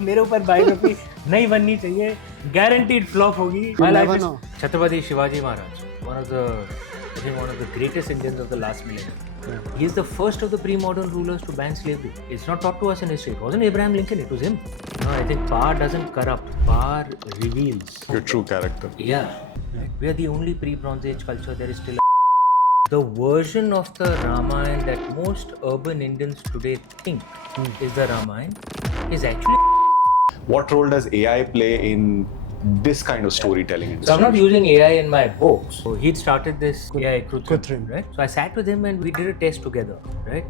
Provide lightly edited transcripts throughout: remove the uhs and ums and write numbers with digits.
मेरे ऊपर बायोग्राफी नहीं बननी चाहिए, guaranteed flop होगी. My life is Chhatrapati Shivaji Maharaj, one of the greatest Indians of the last millennium. Yeah. He is the first of the pre-modern rulers to ban slavery. It's not taught to us in history. It wasn't Abraham Lincoln, it was him. No, I think power doesn't corrupt. Power reveals your true character. Yeah. We are the only pre-Bronze Age culture. There is still the version of the Ramayana that most urban Indians today think is the Ramayana is actually. What role does AI play in this kind of storytelling industry? So I'm not using AI in my books. So he'd started this AI Kruthrim, right? So I sat with him and we did a test together, right?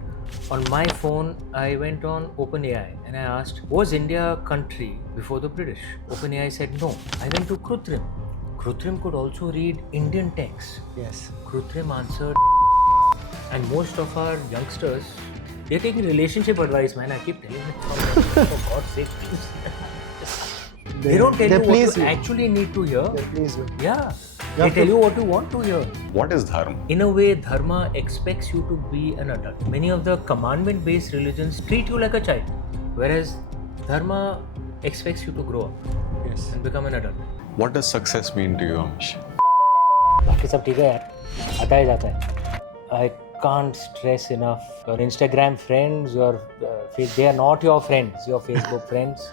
On my phone, I went on OpenAI and I asked, was India a country before the British? OpenAI said no. I went to Kruthrim. Kruthrim could also read Indian text. Yes. Kruthrim answered, and most of our youngsters, they're taking relationship advice, man. I keep telling them, for God's sake, please. They don't tell you what you actually need to hear. They please you. Yeah. They tell you what you want to hear. What is Dharma? In a way, Dharma expects you to be an adult. Many of the commandment-based religions treat you like a child, whereas Dharma expects you to grow up and become an adult. What does success mean to you, Amish? बाकी सब ठीक है यार, आता ही जाता है. I can't stress enough. Your Instagram friends, they are not your friends. Your Facebook friends.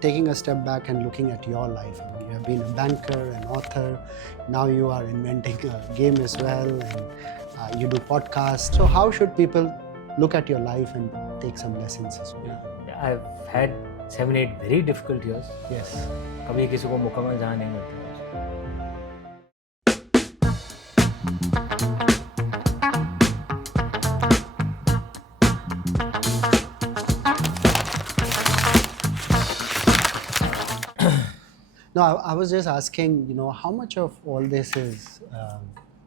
Taking a step back and looking at your life. You have been a banker, an author. Now you are inventing a game as well, and you do podcasts. So how should people look at your life and take some lessons as well? I've had 7-8 very difficult years. Yes. कभी किसी को मुकम्मल जहाँ नहीं मिलता. No, I was just asking, how much of all this is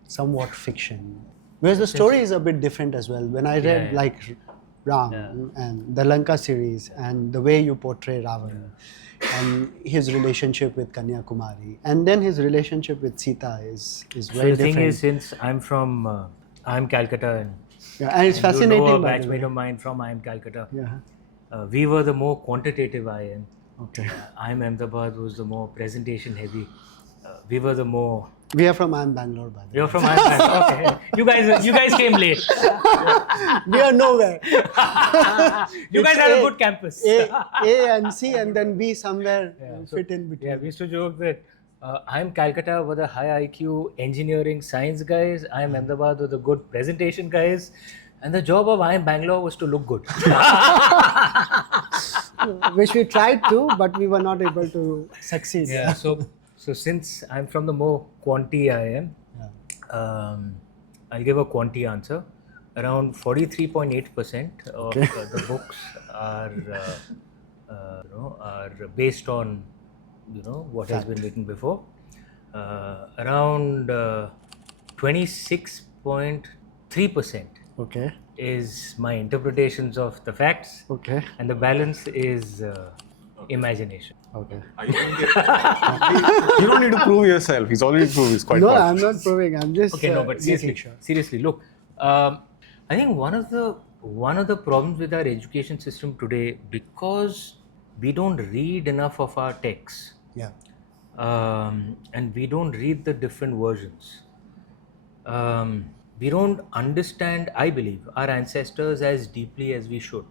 somewhat fiction? Because the story is a bit different as well. When I read like Ram and the Lanka series and the way you portray Ravan and his relationship with Kanyakumari and then his relationship with Sita is very different. So the thing is, since I'm from IIM Calcutta and it's fascinating. You know a batchmate of mine from IIM Calcutta. Yeah. We were the more quantitative IIM. Okay. IIM Ahmedabad was the more presentation heavy. We were the more. We are from IIM Bangalore, by the way. You're from IIM Bangalore. Okay. You guys came late. We are nowhere. You guys have a good campus. A and C and then B somewhere fit in between. Yeah, we used to joke that IIM Calcutta were the high IQ engineering science guys. IIM Ahmedabad were the good presentation guys. And the job of IIM Bangalore was to look good. Which we tried to, but we were not able to succeed. Yeah, so since I'm from the more quanti IIM, I'll give a quanti answer. Around 43.8% of the books are based on what has been written before. Around 26.3% is my interpretations of the facts. Okay. And the balance is imagination. Okay. You don't need to prove yourself. He's already proved he's quite No, confident. I'm not proving. I'm just But seriously, look. I think one of the problems with our education system today, because we don't read enough of our texts. Yeah. And we don't read the different versions. We don't understand, I believe, our ancestors as deeply as we should,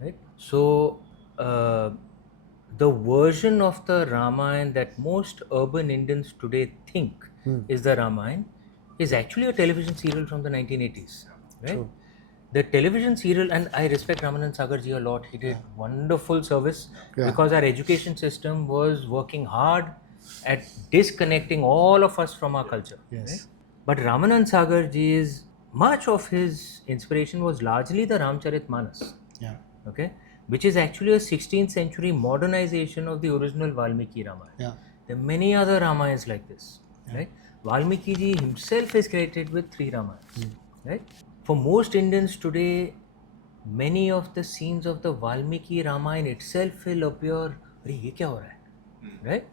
right? So, the version of the Ramayana that most urban Indians today think is the Ramayana is actually a television serial from the 1980s, right? True. The television serial, and I respect Ramanand Sagarji a lot. He did wonderful service because our education system was working hard at disconnecting all of us from our culture. Yes. Right? But Ramanand Sagarji's, much of his inspiration was largely the Ramcharitmanas. Yeah. Okay? Which is actually a 16th century modernization of the original Valmiki Ramayana. Yeah. There are many other Ramayans like this. Right? Valmiki ji himself is credited with 3 Ramayans. Right? For most Indians today, many of the scenes of the Valmiki Ramayana itself will appear, ye kya ho raha hai? Right?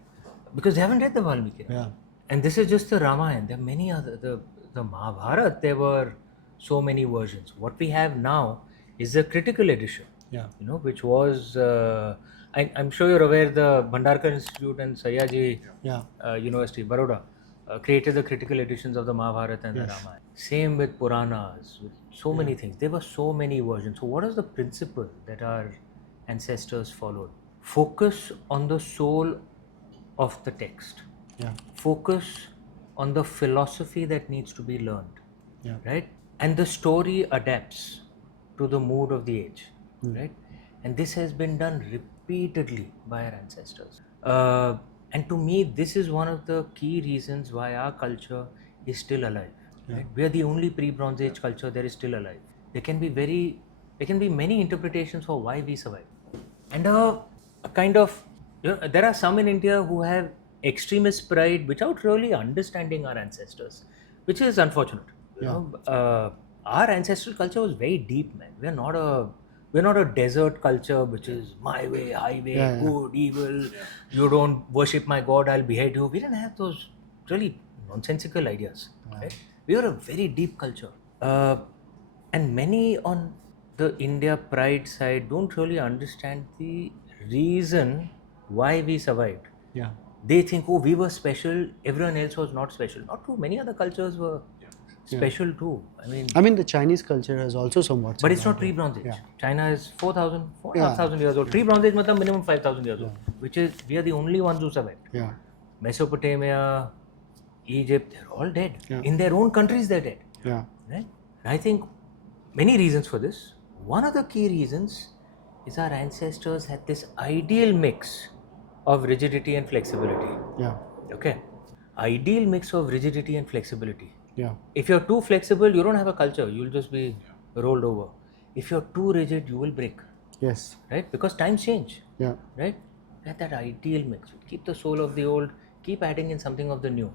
Because they haven't read the Valmiki Ramayana. And this is just the Ramayana. There are many other, the Mahabharata, there were so many versions. What we have now is a critical edition. Yeah. Which was, I'm sure you're aware, the Bhandarkar Institute and Sayaji Yeah. University, Baroda, created the critical editions of the Mahabharata and the Yes. Ramayana. Same with Puranas, with so many things. There were so many versions. So, what is the principle that our ancestors followed? Focus on the soul of the text. Yeah. Focus on the philosophy that needs to be learned, Yeah. right? And the story adapts to the mood of the age, right? And this has been done repeatedly by our ancestors. And to me, this is one of the key reasons why our culture is still alive. Right? We are the only pre-Bronze Age culture that is still alive. There can be many interpretations for why we survived, and a kind of, there are some in India who have extremist pride without really understanding our ancestors, which is unfortunate. Our ancestral culture was very deep, man. We're not a desert culture which is my way, highway, good, evil. You don't worship my god, I'll behead you. We didn't have those really nonsensical ideas. Right? We are a very deep culture, and many on the India pride side don't really understand the reason why we survived. Yeah. They think, oh, we were special, everyone else was not special. Not true. Many other cultures were special too. I mean, the Chinese culture has also somewhat. But it's not pre-Bronze Age. Yeah. China is 4,500 years old. Pre-Bronze Age matlab minimum 5,000 years old. Which is, we are the only ones who survived. Yeah. Mesopotamia, Egypt, they're all dead. In their own countries, they're dead. Yeah. Right? And I think many reasons for this. One of the key reasons is our ancestors had this ideal mix of rigidity and flexibility. Yeah. Okay? Ideal mix of rigidity and flexibility. Yeah. If you're too flexible, you don't have a culture. You'll just be rolled over. If you're too rigid, you will break. Yes. Right? Because times change. Yeah. Right? That ideal mix. Keep the soul of the old, keep adding in something of the new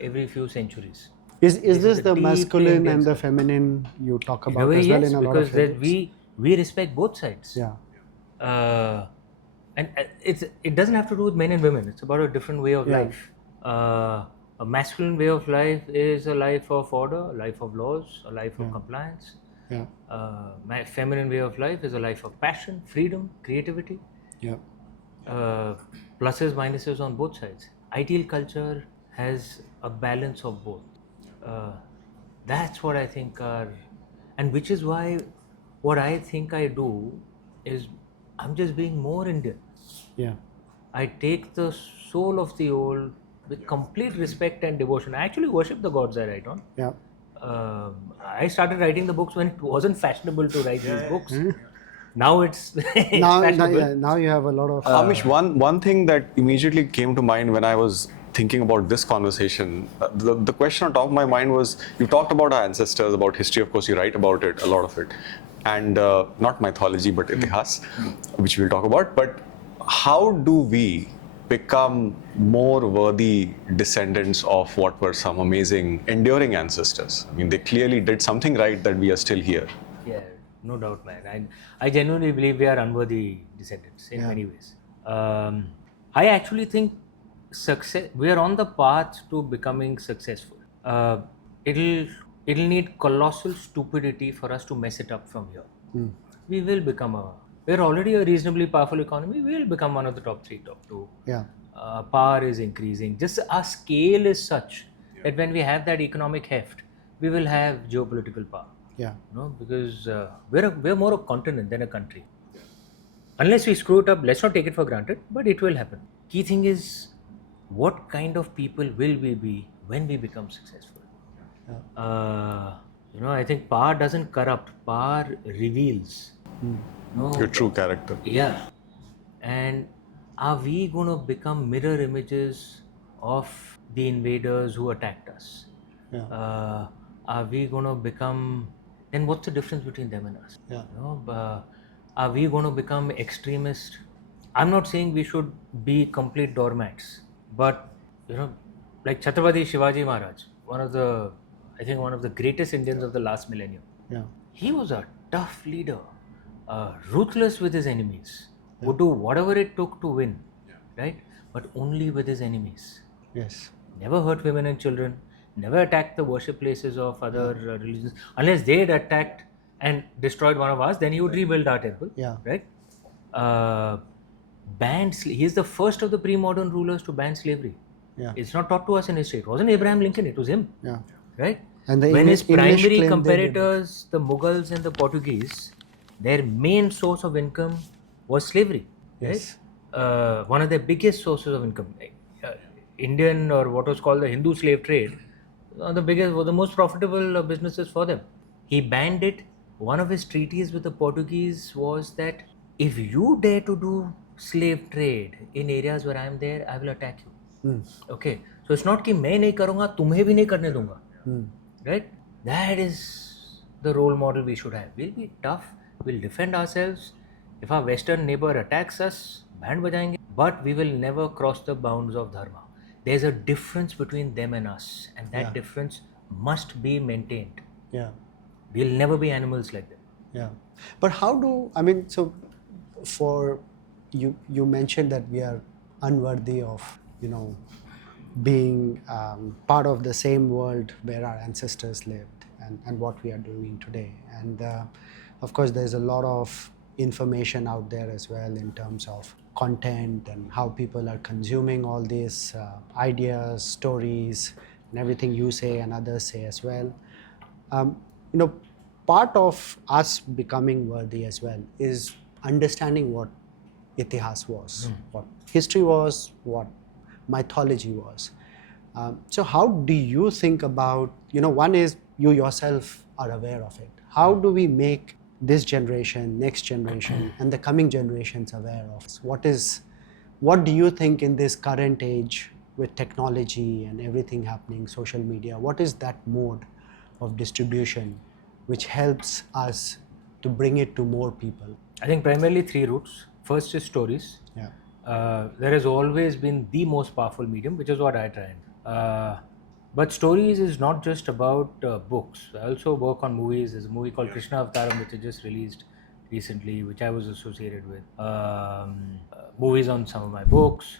every few centuries. Is this the deeply masculine and intense the feminine you talk In a about way, as well yes, in a lot because of that films? we respect both sides. Yeah. And it doesn't have to do with men and women. It's about a different way of life. A masculine way of life is a life of order, a life of laws, a life of compliance. Yeah. My feminine way of life is a life of passion, freedom, creativity. Yeah. Pluses, minuses on both sides. Ideal culture has a balance of both. That's what I think and which is why what I think I do is I'm just being more Indian. Yeah. I take the soul of the old with complete respect and devotion. I actually worship the gods I write on. Yeah. I started writing the books when it wasn't fashionable to write these books. Now it's, it's Now fashionable. you have a lot of. Amish, one thing that immediately came to mind when I was thinking about this conversation, the question on top of my mind was, you talked about our ancestors, about history, of course, you write about it, a lot of it, and not mythology, but itihas, which we'll talk about. But how do we become more worthy descendants of what were some amazing, enduring ancestors? I mean, they clearly did something right that we are still here. Yeah, no doubt, man. I genuinely believe we are unworthy descendants in many ways. I actually think we are on the path to becoming successful. It'll need colossal stupidity for us to mess it up from here. We will become we're already a reasonably powerful economy. We will become one of the top 3, top 2. Yeah. Power is increasing. Just our scale is such that when we have that economic heft, we will have geopolitical power. Yeah. Because we're more a continent than a country. Unless we screw it up, let's not take it for granted, but it will happen. Key thing is, what kind of people will we be when we become successful? I think power doesn't corrupt. Power reveals. Your true character. Yeah. And are we going to become mirror images of the invaders who attacked us? Yeah. Are we going to become... Then what's the difference between them and us? Yeah. Are we going to become extremist? I'm not saying we should be complete doormats, but like Chhatrapati Shivaji Maharaj, one of the greatest Indians of the last millennium. Yeah. He was a tough leader, ruthless with his enemies, would do whatever it took to win, right? But only with his enemies. Yes. Never hurt women and children, never attacked the worship places of other religions, unless they had attacked and destroyed one of ours, then he would rebuild our temple. Yeah. Right? He is the first of the pre-modern rulers to ban slavery. Yeah. It's not taught to us in history. It wasn't Abraham Lincoln, it was him. Yeah. Right? And the when his English primary claimed they did it. comparators, the Mughals and the Portuguese, their main source of income was slavery. Yes. Right? One of their biggest sources of income, Indian or what was called the Hindu slave trade, the biggest, the most profitable businesses for them. He banned it. One of his treaties with the Portuguese was that if you dare to do slave trade in areas where I am there, I will attack you. Okay, so it's not कि मैं नहीं करूँगा, तुम्हें भी नहीं करने दूँगा. Right? That is the role model we should have. We'll be tough. We'll defend ourselves. If our Western neighbor attacks us, band bajayenge. But we will never cross the bounds of Dharma. There's a difference between them and us, and that difference must be maintained. Yeah. We'll never be animals like them. Yeah. But so for you mentioned that we are unworthy of, being part of the same world where our ancestors lived and what we are doing today. And of course, there's a lot of information out there as well in terms of content and how people are consuming all these ideas, stories, and everything you say and others say as well. Part of us becoming worthy as well is understanding what itihas was, what history was, what mythology was. So how do you think about, one is you yourself are aware of it. How do we make this generation, next generation, and the coming generations aware of it? What do you think in this current age with technology and everything happening, social media, what is that mode of distribution which helps us to bring it to more people? I think primarily 3 routes. First is stories. Yeah. There has always been the most powerful medium, which is what I try. But stories is not just about books. I also work on movies. There's a movie called Krishna Avtaram, which I just released recently, which I was associated with. Movies on some of my books.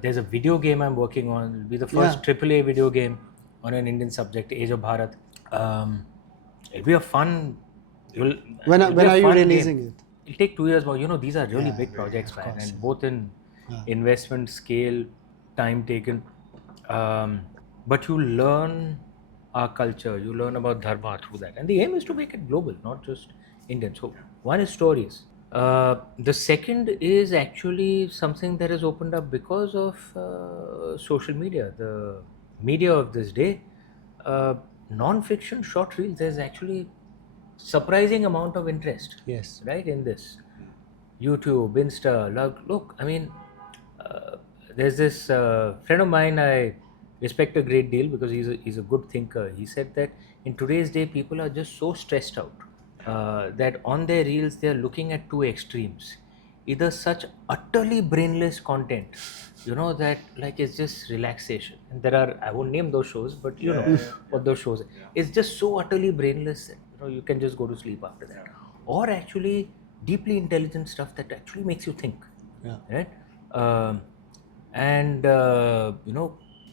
There's a video game I'm working on. It'll be the first AAA video game on an Indian subject, Age of Bharat. It'll be a fun. When are you releasing it? It'll take 2 years more. These are really big projects, man, and both in investment, scale, time taken. But you learn our culture, you learn about Dharma through that. And the aim is to make it global, not just Indian. So one is stories. The second is actually something that has opened up because of social media. The media of this day, non-fiction short reels, there's actually surprising amount of interest. Yes. Right, in this. YouTube, Insta, look, there's this friend of mine I respect a great deal because he's a good thinker. He said that in today's day, people are just so stressed out that on their reels, they're looking at 2 extremes. Either such utterly brainless content, that like it's just relaxation. And there are, I won't name those shows, but you know what those shows are. It's just so utterly brainless that you can just go to sleep after that. Or actually deeply intelligent stuff that actually makes you think. Yeah. Right?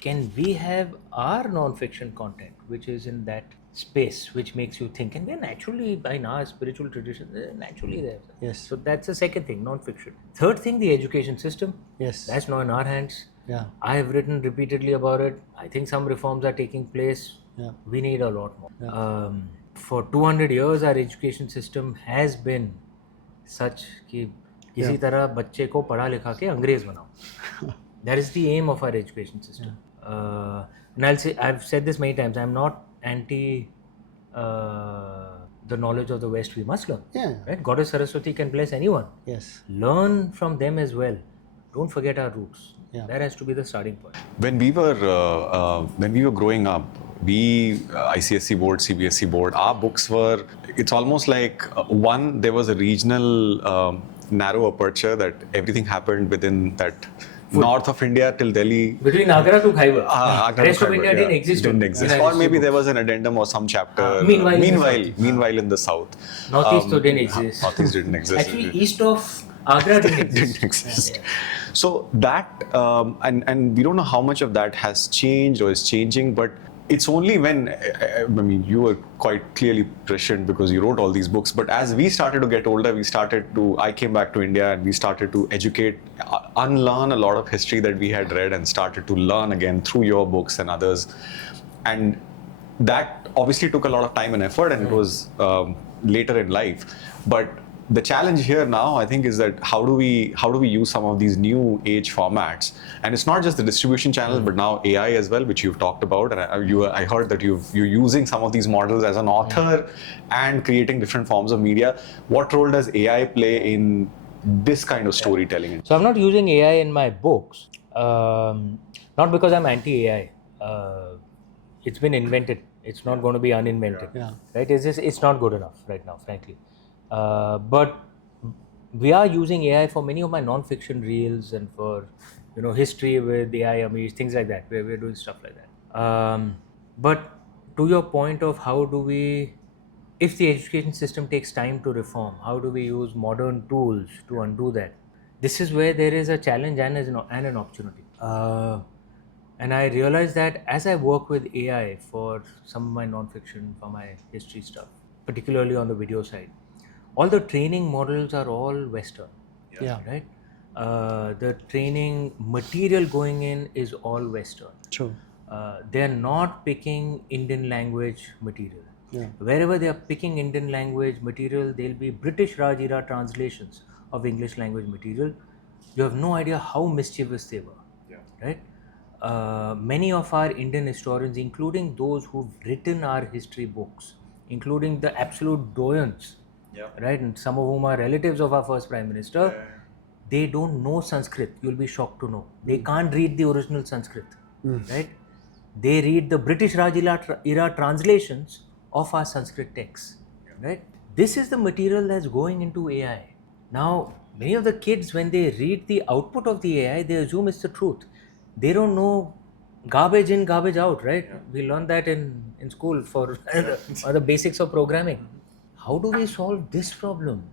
Can we have our non-fiction content, which is in that space, which makes you think? And then naturally, in our spiritual tradition, naturally there. Yes. So that's the second thing, non-fiction. Third thing, the education system. Yes. That's now in our hands. Yeah. I have written repeatedly about it. I think some reforms are taking place. Yeah. We need a lot more. Yeah. For 200 years, our education system has been such कि किसी तरह बच्चे को पढ़ा लिखा के अंग्रेज बनाओ. That is the aim of our education system. And I've said this many times, I'm not anti the knowledge of the West. We must learn. Yeah. Right? Goddess Saraswati can bless anyone. Yes. Learn from them as well. Don't forget our roots. Yeah. That has to be the starting point. When we were growing up, ICSE board, CBSE board, our books were, it's almost like there was a regional narrow aperture that everything happened within that north of India till Delhi. Between Agra to Khyber. Agra Rest to of Khyber, India didn't exist. Or maybe there was an addendum or some chapter. Meanwhile in the south. Northeast didn't exist. Northeast didn't exist. Actually, east of Agra didn't exist. So that, and we don't know how much of that has changed or is changing, but it's only when, I mean, you were quite clearly prescient because you wrote all these books, but as we started to get older, I came back to India and we started to educate, unlearn a lot of history that we had read and started to learn again through your books and others. And that obviously took a lot of time and effort, and it was later in life. But the challenge here now, I think, is that how do we use some of these new age formats? And it's not just the distribution channels, but now AI as well, which you've talked about. And I heard that you're using some of these models as an author and creating different forms of media. What role does AI play in this kind of storytelling? So I'm not using AI in my books, not because I'm anti-AI. It's been invented. It's not going to be uninvented. Right? It's not good enough right now, frankly. But we are using AI for many of my non-fiction reels and for, history with AI, Amish, things like that, where we're doing stuff like that. But to your point of how do we, if the education system takes time to reform, how do we use modern tools to undo that? This is where there is a challenge and an opportunity. And I realized that as I work with AI for some of my non-fiction, for my history stuff, particularly on the video side, all the training models are all Western, right? The training material going in is all Western. True. They're not picking Indian language material. Wherever they are picking Indian language material, there'll be British Raj era translations of English language material. You have no idea how mischievous they were, right? Many of our Indian historians, including those who've written our history books, including the absolute doyens, right, and some of whom are relatives of our first Prime Minister, they don't know Sanskrit. You'll be shocked to know. They can't read the original Sanskrit, right? They read the British Raj era translations of our Sanskrit texts, right? This is the material that's going into AI. Now, many of the kids, when they read the output of the AI, they assume it's the truth. They don't know garbage in, garbage out, right? We learned that in school for the basics of programming. How do we solve this problem?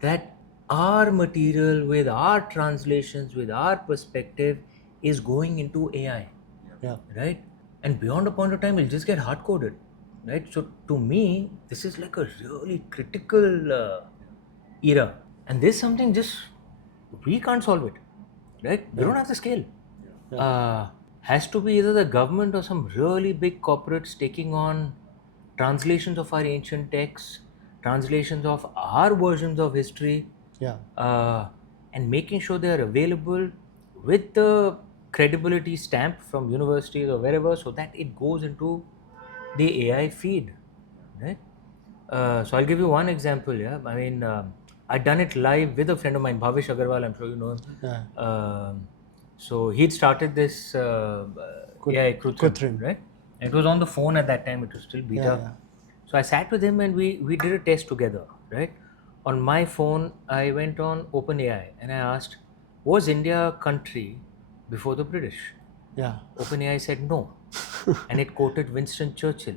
That our material with our translations, with our perspective is going into AI, right? And beyond a point of time, it'll just get hard-coded, right? So to me, this is like a really critical era. And this is something just, we can't solve it, right? We don't have the scale. Has to be either the government or some really big corporates taking on translations of our ancient texts, translations of our versions of history, and making sure they are available with the credibility stamp from universities or wherever, so that it goes into the AI feed, right? So I'll give you one example. I mean, I'd done it live with a friend of mine, Bhavish Agarwal. I'm sure you know him. So he'd started this AI Krutrim, right? It was on the phone at that time. It was still beta. So I sat with him and we did a test together, right? On my phone, I went on OpenAI and I asked, was India a country before the British? OpenAI said no. And it quoted Winston Churchill.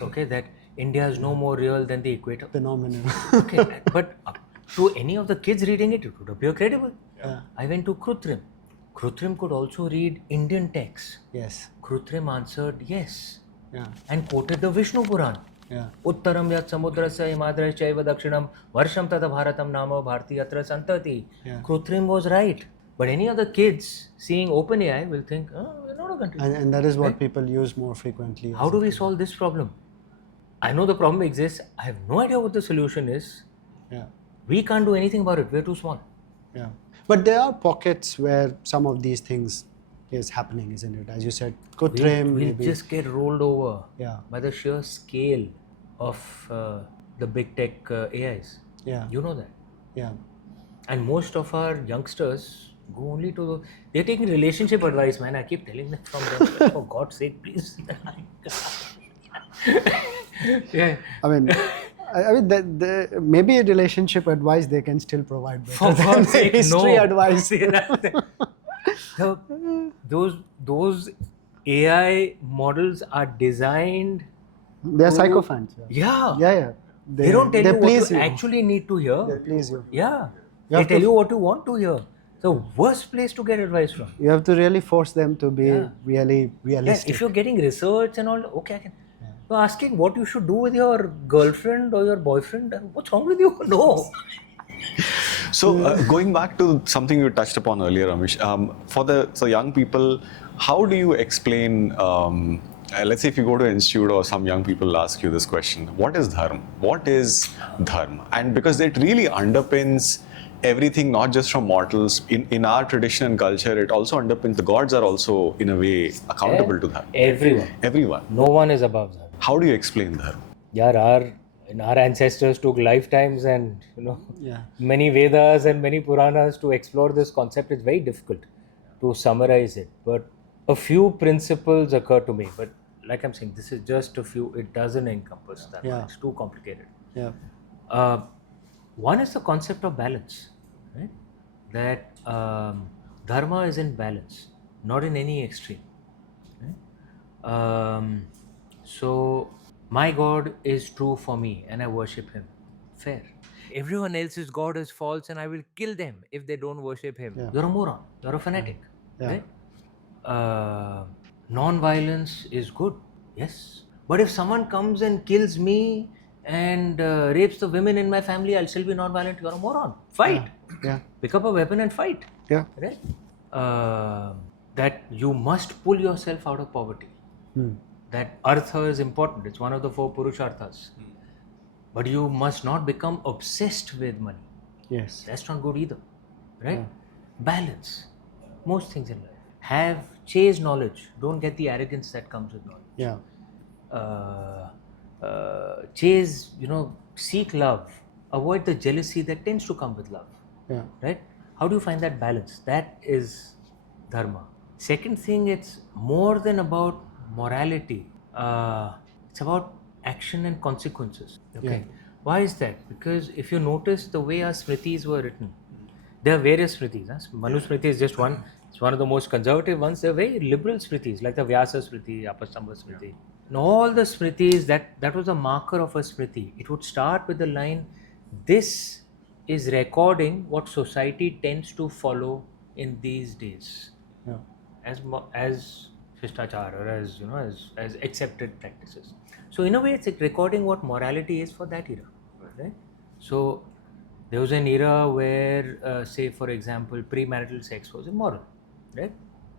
Okay, that India is no more real than the equator. Phenomenal. Okay, but to any of the kids reading it, it would appear credible. I went to Krutrim. Krutrim could also read Indian texts. Krutrim answered yes. And quoted the Vishnu Puran. Uttaram yat samudrasya himadrasya chaiva dakshinam varsham tata bharatam nama bharti yatra santati. Krutrim was right. But any other kids seeing OpenAI will think, we're not a country. And that is what people use more frequently. How do we solve this problem? I know the problem exists. I have no idea what the solution is. We can't do anything about it. We're too small. But there are pockets where some of these things is happening, isn't it? As you said, Kutrim. We'll just get rolled over by the sheer scale of the big tech AIs. You know that. And most of our youngsters go only to they're taking relationship advice, man. I keep telling them from them, for God's sake, please. I mean, maybe a relationship advice they can still provide better for God's sake, history advice. Those AI models are designed. They're sycophants. They don't tell you what you actually need to hear. They please you. They tell you what you want to hear. the worst place to get advice from. You have to really force them to be Yeah. really Yeah, realistic. if you're getting research and all, okay, I can. You're asking what you should do with your girlfriend or your boyfriend. What's wrong with you? No. So going back to something you touched upon earlier, Amish, for the young people, how do you explain? Let's say if you go to an institute or some young people ask you this question: what is dharma? What is dharma? And because it really underpins everything, not just from mortals. In our tradition and culture, it also underpins the gods are also in a way accountable to dharma. Everyone. No one is above that. How do you explain dharma? Yeah, our ancestors took lifetimes and Yeah. many Vedas and many Puranas to explore this concept. It's very difficult to summarize it, but a few principles occur to me. But like I'm saying, this is just a few. It doesn't encompass that. Yeah. It's too complicated. Yeah. One is the concept of balance, right? That dharma is in balance, not in any extreme. Right? So my God is true for me and I worship Him. Fair. Everyone else's God is false and I will kill them if they don't worship Him. Yeah. You're a moron. You're a fanatic. Yeah. Right? Non-violence is good. Yes. But if someone comes and kills me and rapes the women in my family, I'll still be non-violent. You're a moron. Fight. Yeah. Pick up a weapon and fight. Yeah. Right? That you must pull yourself out of poverty. That artha is important. It's one of the 4 purusharthas. But you must not become obsessed with money. Yes. That's not good either. Right? Balance. Most things in life. Chase knowledge. Don't get the arrogance that comes with knowledge. Yeah. Chase, seek love. Avoid the jealousy that tends to come with love. Yeah. Right? How do you find that balance? That is dharma. Second thing, it's more than about morality. It's about action and consequences. Okay. Yeah. Why is that? Because if you notice the way our smritis were written, there are various smritis. Manuscripts is just one. It's one of the most conservative ones. They're very liberal smritis, like the Vyasa smriti, Apastamba smriti. In all the smritis, that was a marker of a smriti. It would start with the line, this is recording what society tends to follow in these days. Yeah. As Shishtachar or as accepted practices. So in a way, it's like recording what morality is for that era. Right? So there was an era where, say for example, premarital sex was immoral. Right?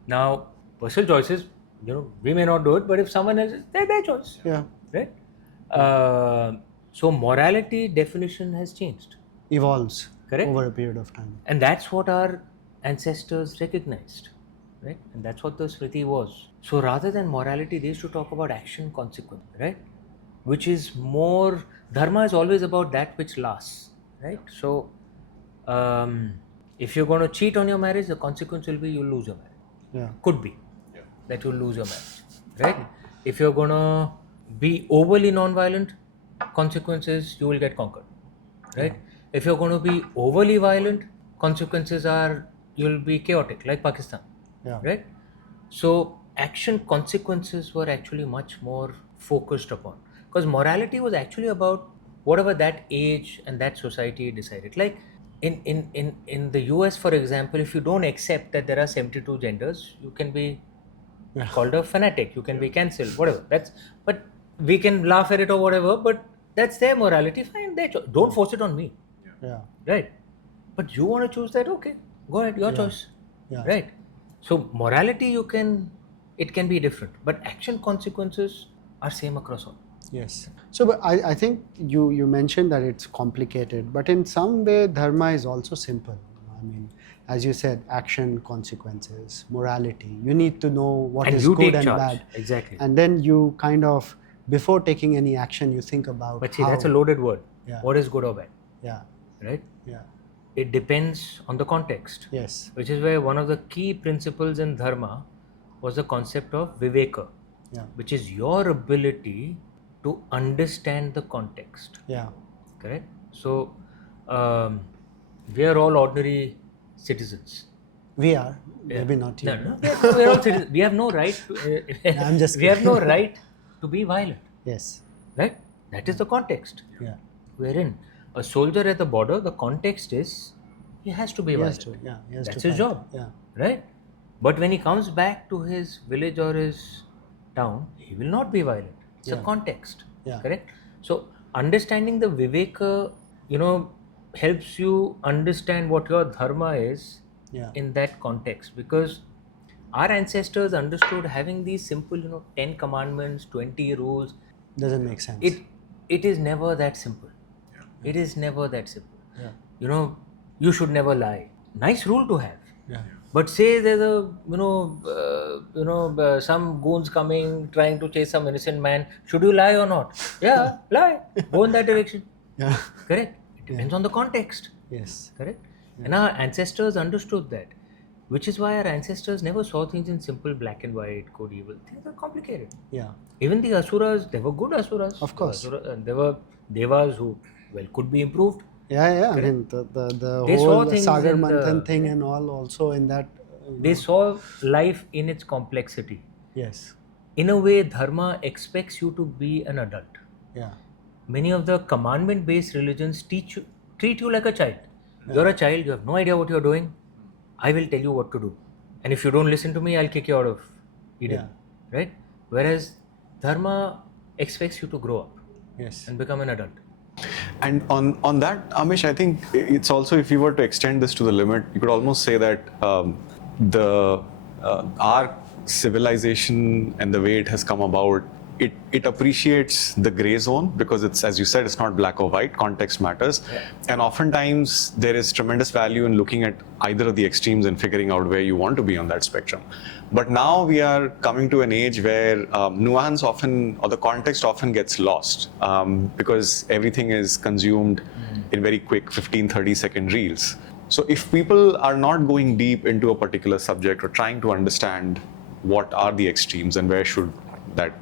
Now, personal choices, we may not do it, but if someone else, they're their choice. Yeah. Right? So morality definition has changed. Evolves. Correct? Over a period of time. And that's what our ancestors recognized. Right? And that's what the Smriti was. So rather than morality, they used to talk about action consequence, right? Which is more, dharma is always about that which lasts, right? So if you're going to cheat on your marriage, the consequence will be you'll lose your marriage. Yeah. Could be that you'll lose your marriage, right? If you're going to be overly non-violent, consequences you will get conquered, right? If you're going to be overly violent, consequences are you'll be chaotic, like Pakistan. Yeah. Right? So action consequences were actually much more focused upon, because morality was actually about whatever that age and that society decided. Like in the US, for example, if you don't accept that there are 72 genders, you can be called a fanatic, you can be cancelled, whatever. But we can laugh at it or whatever, but that's their morality, fine, their choice. Don't force it on me. Yeah. Right? But you want to choose that, okay, go ahead, your choice. Yeah. Right? So morality, it can be different, but action consequences are same across all. Yes. So but I think you mentioned that it's complicated, but in some way dharma is also simple. I mean, as you said, action, consequences, morality. You need to know what And is you good take and charge. bad. Exactly. And then you kind of, before taking any action, you think about But see, that's a loaded word. Yeah. What is good or bad? Yeah. Right? Yeah. It depends on the context. Yes. Which is where one of the key principles in dharma was the concept of viveka, Yeah. which is your ability to understand the context. Yeah. Correct? So we are all ordinary citizens. We are. Maybe not you. No. We are all citizens. We have no right to. I'm just we have no kidding. right to be violent. Yes. Right? That is the context. Yeah. Wherein a soldier at the border, the context is he has to be He has violent. to, yeah. He has That's to his fight. job. Yeah. Right? But when he comes back to his village or his town, he will not be violent. It's a Yeah. context. Yeah. Correct? So understanding the Viveka, helps you understand what your dharma is Yeah. in that context, because our ancestors understood having these simple, 10 commandments, 20 rules. Doesn't make sense. It is never that simple. It is never that simple. Yeah. You should never lie. Nice rule to have. Yeah. But say there's some goons coming trying to chase some innocent man. Should you lie or not? Yeah, lie. Go in that direction. Yeah. Correct. It depends on the context. Yes. Correct. And our ancestors understood that, which is why our ancestors never saw things in simple black and white, good, evil. Things are complicated. Yeah. Even the asuras, they were good asuras. Of course. There were devas who, could be improved. Yeah. I mean, the They saw whole things Sagar in the- Manthan thing and all also in that. They saw life in its complexity. Yes. In a way, Dharma expects you to be an adult. Yeah. Many of the commandment-based religions treat you like a child. You're a child, you have no idea what you're doing. I will tell you what to do. And if you don't listen to me, I'll kick you out of Eden. Right? Whereas Dharma expects you to grow up Yes. and become an adult. And on that, Amish, I think it's also, if you were to extend this to the limit, you could almost say that our civilization and the way it has come about, it appreciates the gray zone, because it's, as you said, it's not black or white, context matters. And oftentimes there is tremendous value in looking at either of the extremes and figuring out where you want to be on that spectrum. But now we are coming to an age where nuance often, or the context often gets lost, because everything is consumed in very quick 15-30 second reels. So if people are not going deep into a particular subject or trying to understand what are the extremes and where should that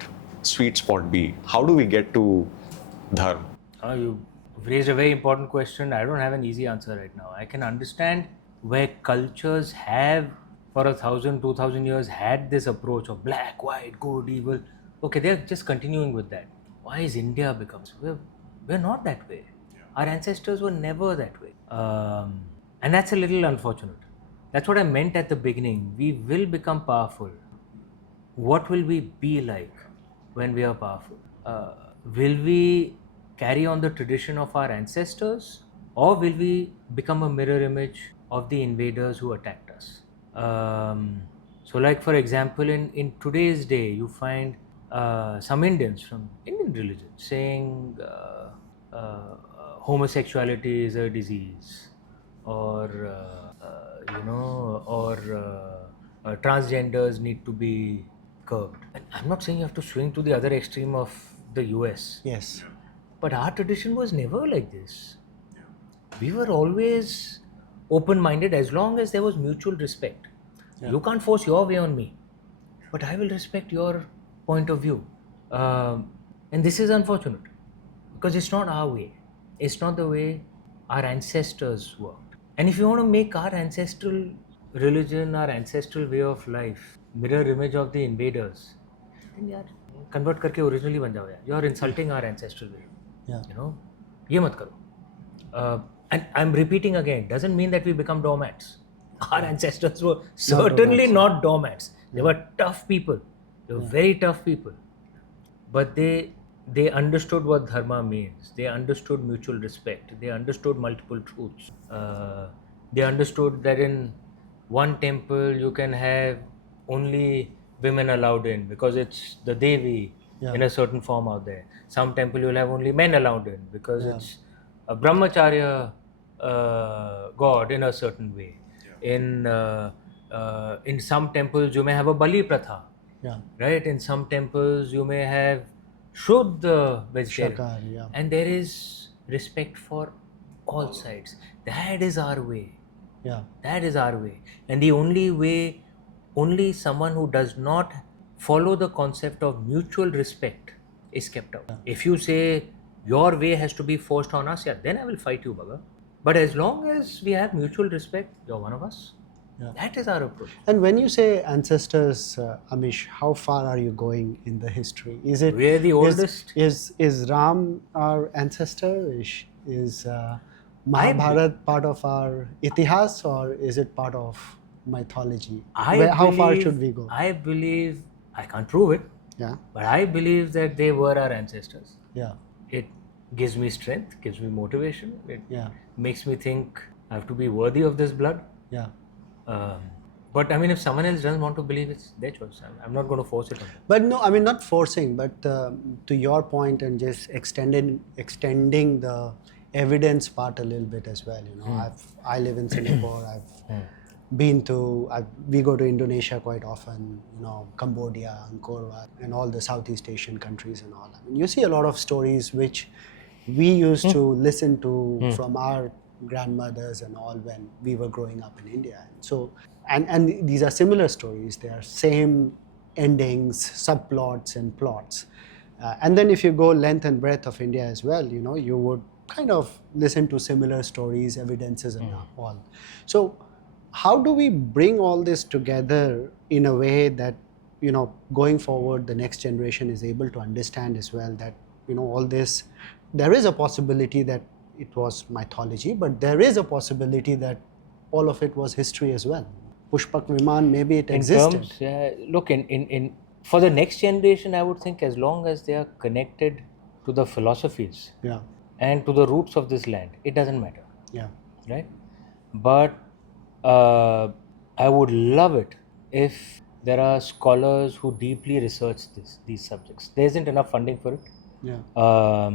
sweet spot be, how do we get to Dharma? You raised a very important question. I don't have an easy answer right now. I can understand where cultures have, for 1,000, 2,000 years, had this approach of black, white, good, evil. Okay, they're just continuing with that. Why is India becomes? We're not that way. Our ancestors were never that way. And that's a little unfortunate. That's what I meant at the beginning. We will become powerful. What will we be like when we are powerful? Will we carry on the tradition of our ancestors, or will we become a mirror image of the invaders who attacked us? So like, for example, in today's day, you find some Indians from Indian religion saying homosexuality is a disease, or transgenders need to be curbed. And I'm not saying you have to swing to the other extreme of the US. Yes. But our tradition was never like this. We were always open-minded as long as there was mutual respect. You can't force your way on me, but I will respect your point of view. And this is unfortunate, because it's not our way. It's not the way our ancestors worked. And if you want to make our ancestral religion, our ancestral way of life, mirror image of the invaders, then yaar, convert karke originally ban jao yaar. You're insulting our ancestral way. Yeah. Ye mat karo. And I'm repeating again, doesn't mean that we become doormats. Our ancestors were certainly not doormats. They were tough people. They were very tough people. But they understood what dharma means. They understood mutual respect. They understood multiple truths. They understood that in one temple you can have only women allowed in, because it's the Devi in a certain form out there. Some temple you'll have only men allowed in, because it's a brahmacharya god in a certain way. In some temples you may have a Bali Pratha. Right? In some temples you may have Shuddha vegetarian. Shakar, And there is respect for all sides. That is our way. That is our way. And the only someone who does not follow the concept of mutual respect is kept out. If you say your way has to be forced on us, then I will fight you, Bhaga. But as long as we have mutual respect, you're one of us. That is our approach. And when you say ancestors, Amish, how far are you going in the history? Is it we're the oldest? Is Ram our ancestor? Is Mahabharat part of our itihas, or is it part of mythology? I How far believe- should we go? I believe, I can't prove it, Yeah, but I believe that they were our ancestors. yeah, It gives me strength, gives me motivation. It yeah, makes me think I have to be worthy of this blood. yeah. But I mean, if someone else doesn't want to believe, it's their choice. I'm not going to force it on them. But no, I mean not forcing, but to your point and just extending the evidence part a little bit as well. You know, I live in Singapore. We go to Indonesia quite often. You know, Cambodia, Angkor Wat, and all the Southeast Asian countries and all. I mean, you see a lot of stories which we used to listen to from our grandmothers and all when we were growing up in India. So, and these are similar stories. They are same endings, subplots, and plots. And then if you go length and breadth of India as well, you know, you would kind of listen to similar stories, evidences, and all. So, how do we bring all this together in a way that, you know, going forward, the next generation is able to understand as well that, you know, all this, there is a possibility that it was mythology, but there is a possibility that all of it was history as well. Pushpak Viman, maybe it existed. Look, in for the next generation, I would think as long as they are connected to the philosophies Yeah, and to the roots of this land, it doesn't matter, yeah, right? But I would love it if there are scholars who deeply research these subjects. There isn't enough funding for it. yeah,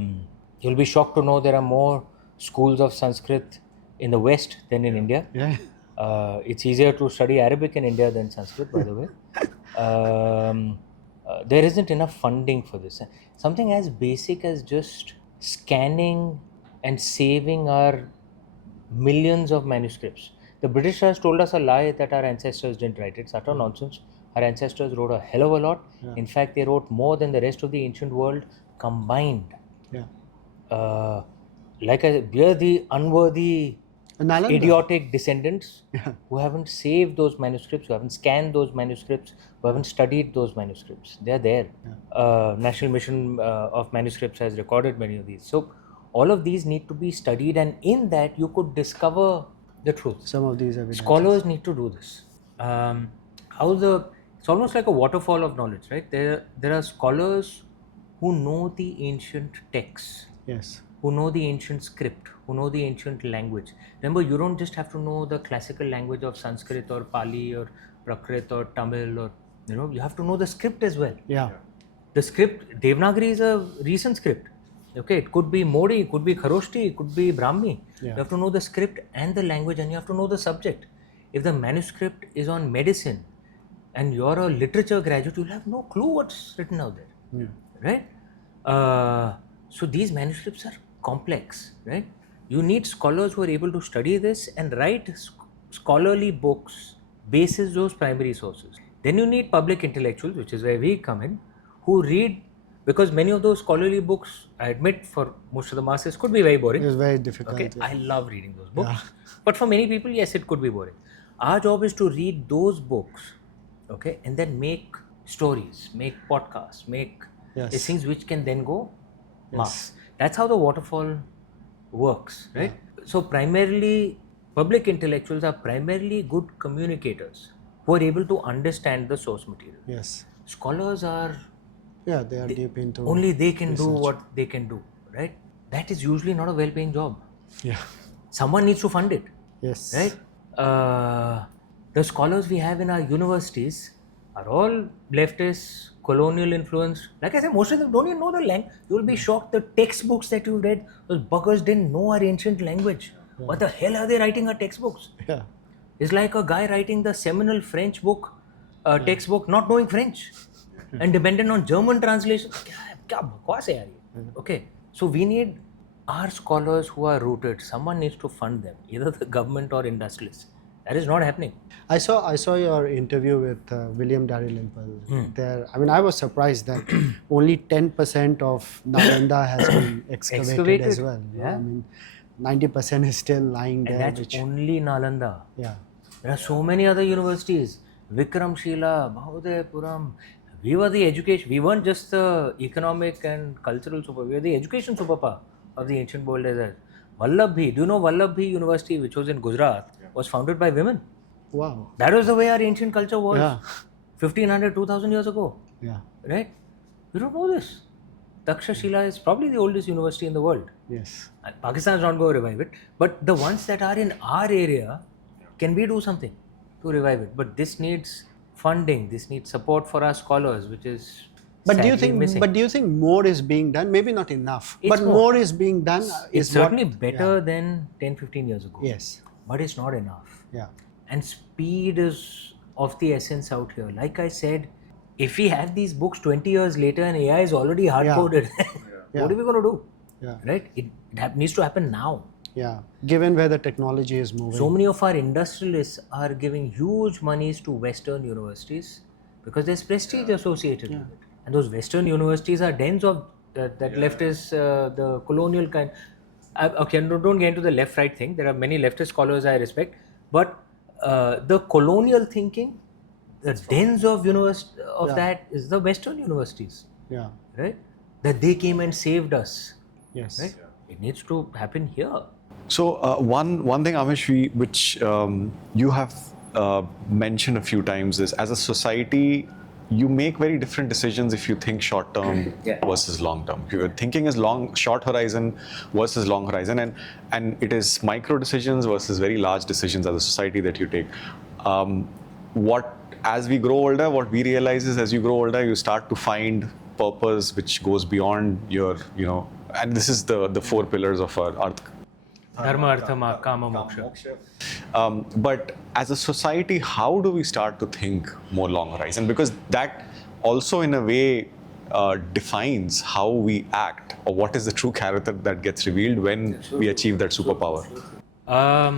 You'll be shocked to know there are more schools of Sanskrit in the West than in India. yeah, It's easier to study Arabic in India than Sanskrit, by the way. There isn't enough funding for this. Something as basic as just scanning and saving our millions of manuscripts. The British has told us a lie that our ancestors didn't write. It's utter nonsense. Our ancestors wrote a hell of a lot. In fact, they wrote more than the rest of the ancient world combined. yeah. We are the unworthy, Nalanda. idiotic descendants who haven't saved those manuscripts, who haven't scanned those manuscripts, who haven't studied those manuscripts. They're there. National Mission of Manuscripts has recorded many of these. So all of these need to be studied, and in that you could discover the truth. Some of these evidences. Scholars need to do this. It's almost like a waterfall of knowledge, right? There are scholars who know the ancient texts, Yes. who know the ancient script, who know the ancient language. Remember, you don't just have to know the classical language of Sanskrit or Pali or Prakrit or Tamil, or you have to know the script as well. Yeah. The script, Devanagari is a recent script. Okay, it could be Modi, it could be Kharoshti, it could be Brahmi. Yeah. You have to know the script and the language, and you have to know the subject. If the manuscript is on medicine and you're a literature graduate, you'll have no clue what's written out there. Right? So these manuscripts are complex, right? You need scholars who are able to study this and write scholarly books basis those primary sources. Then you need public intellectuals, which is where we come in, who read, because many of those scholarly books, I admit, for most of the masses could be very boring. It's very difficult. Okay, Yeah. I love reading those books. But for many people, yes, it could be boring. Our job is to read those books, okay, and then make stories, make podcasts, make these things which can then go mass. That's how the waterfall works, right? So primarily, public intellectuals are primarily good communicators who are able to understand the source material. Yes. Scholars are Yeah, they are deep into only they can do what they can do, right? That is usually not a well-paying job. Yeah. Someone needs to fund it, Yes. right? The scholars we have in our universities are all leftist, colonial influenced. Like I said, most of them don't even know the language. You'll be shocked. The textbooks that you read, those buggers didn't know our ancient language. What the hell are they writing our textbooks? Yeah. It's like a guy writing the seminal French book, textbook, not knowing French and dependent on German translation. Kya bakwas hai yaar ye? Okay, so we need our scholars who are rooted. Someone needs to fund them, either the government or industrialists. That is not happening. I saw your interview with William Dalrymple there. I mean, I was surprised that only 10% of Nalanda has been excavated as well. Yeah. I mean, 90% is still lying there. And that's only Nalanda. Yeah. There are so many other universities. Vikramshila, Bhaudaipuram. We were the education. We weren't just the economic and cultural super. We were the education superpower of the ancient world as well. Vallabhi, do you know Vallabhi University, which was in Gujarat, was founded by women? Wow. That was the way our ancient culture was. Yeah. 1500, 2000 years ago. Yeah. Right? You don't know this. Takshashila is probably the oldest university in the world. Yes. And Pakistan is not going to revive it. But the ones that are in our area, can we do something to revive it? But this needs funding. This needs support for our scholars, which is But do you sadly think? missing. But do you think more is being done? Maybe not enough, It's but more. more is being done. It's Is certainly what, better than 10, 15 years ago. Yes. But it's not enough. Yeah. And speed is of the essence out here. Like I said, if we have these books 20 years later and AI is already hard coded, Yeah. what are we going to do? Yeah. Right? It needs to happen now. Yeah. Given where the technology is moving. So many of our industrialists are giving huge monies to Western universities because there's prestige associated with it. And those Western universities are dens of that leftist, the colonial kind. Okay, don't get into the left-right thing. There are many leftist scholars I respect, but the colonial thinking, the dens of that is the Western universities, Yeah. right? That they came and saved us, Yes. right? It needs to happen here. So one thing, Amish, which you have mentioned a few times is, as a society, you make very different decisions if you think short term versus long term. Your thinking is short horizon versus long horizon, and it is micro decisions versus very large decisions as a society that you take. As we grow older, what we realize is, as you grow older, you start to find purpose which goes beyond your, and this is the four pillars of our Dharma, Artha, Kama, Moksha. But as a society, how do we start to think more long horizon? Because that also, in a way, defines how we act, or what is the true character that gets revealed when we achieve that superpower. I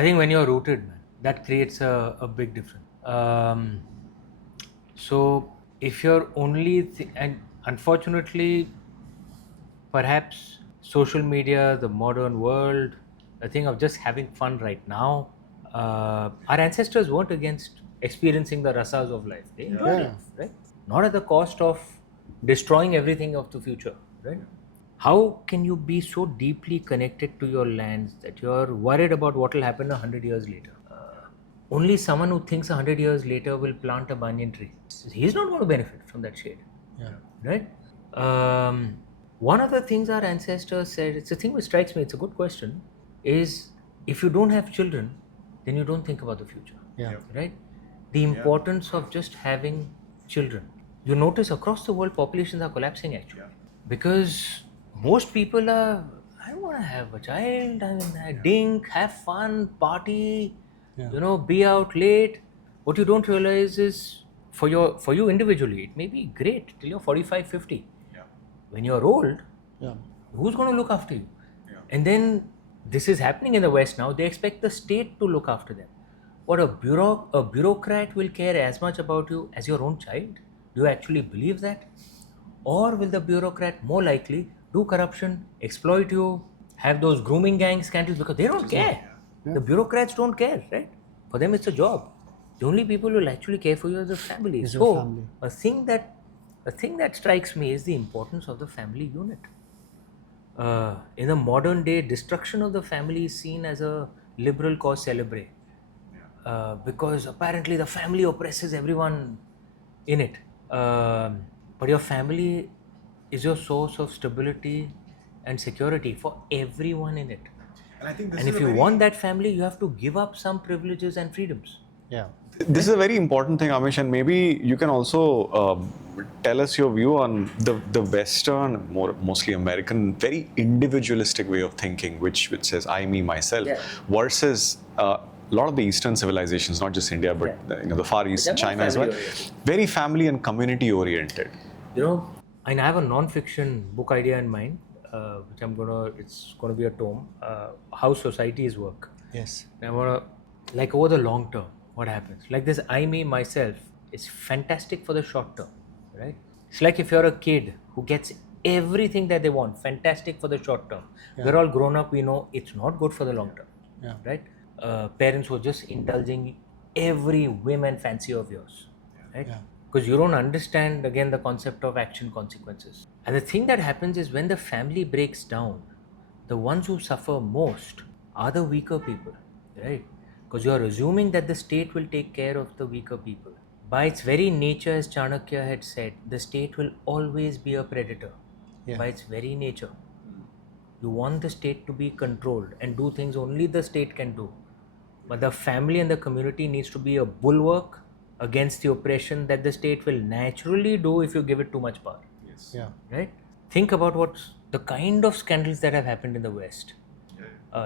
think when you're rooted, man, that creates a big difference. So if you're only, and unfortunately, perhaps social media, the modern world, the thing of just having fun right now. Our ancestors weren't against experiencing the rasas of life. They enjoyed it, right? Not at the cost of destroying everything of the future, right? How can you be so deeply connected to your lands that you're worried about what will happen 100 years later? Only someone who thinks 100 years later will plant a banyan tree. He's not going to benefit from that shade, right? One of the things our ancestors said, it's a thing which strikes me, it's a good question, is if you don't have children, then you don't think about the future, right? The importance of just having children. You notice across the world, populations are collapsing actually. Because most people are, I want to have a child, dink, have fun, party, be out late. What you don't realize is, for you individually, it may be great till you're 45, 50. When you're old, who's going to look after you? And then this is happening in the West now. They expect the state to look after them. What a bureaucrat will care as much about you as your own child? Do you actually believe that? Or will the bureaucrat more likely do corruption, exploit you, have those grooming gang scandals, because they don't care. The bureaucrats don't care, right? For them, it's a job. The only people who will actually care for you are the family. Is So, your family. a thing that strikes me is the importance of the family unit. In the modern day, destruction of the family is seen as a liberal cause célèbre. Because apparently the family oppresses everyone in it. But your family is your source of stability and security for everyone in it. And if you want that family, you have to give up some privileges and freedoms. Yeah. This is a very important thing, Amish, and maybe you can also tell us your view on the Western, mostly American, very individualistic way of thinking, which says I, me, myself, versus a lot of the Eastern civilizations, not just India, but the Far East, China as well, very family and community oriented. And I have a non-fiction book idea in mind, which it's gonna be a tome, how societies work. Yes. And I wanna, like, over the long term, what happens? Like this I, me, myself is fantastic for the short term, right? It's like if you're a kid who gets everything that they want, fantastic for the short term. We're all grown up, we know it's not good for the long term, right? Parents who are just indulging every whim and fancy of yours, right? Because you don't understand, again, the concept of action consequences. And the thing that happens is when the family breaks down, the ones who suffer most are the weaker people, right? Because you are assuming that the state will take care of the weaker people. By its very nature, as Chanakya had said, the state will always be a predator. Yeah. By its very nature. You want the state to be controlled and do things only the state can do. But the family and the community needs to be a bulwark against the oppression that the state will naturally do if you give it too much power. Yes. Yeah. Right? Think about what's the kind of scandals that have happened in the West.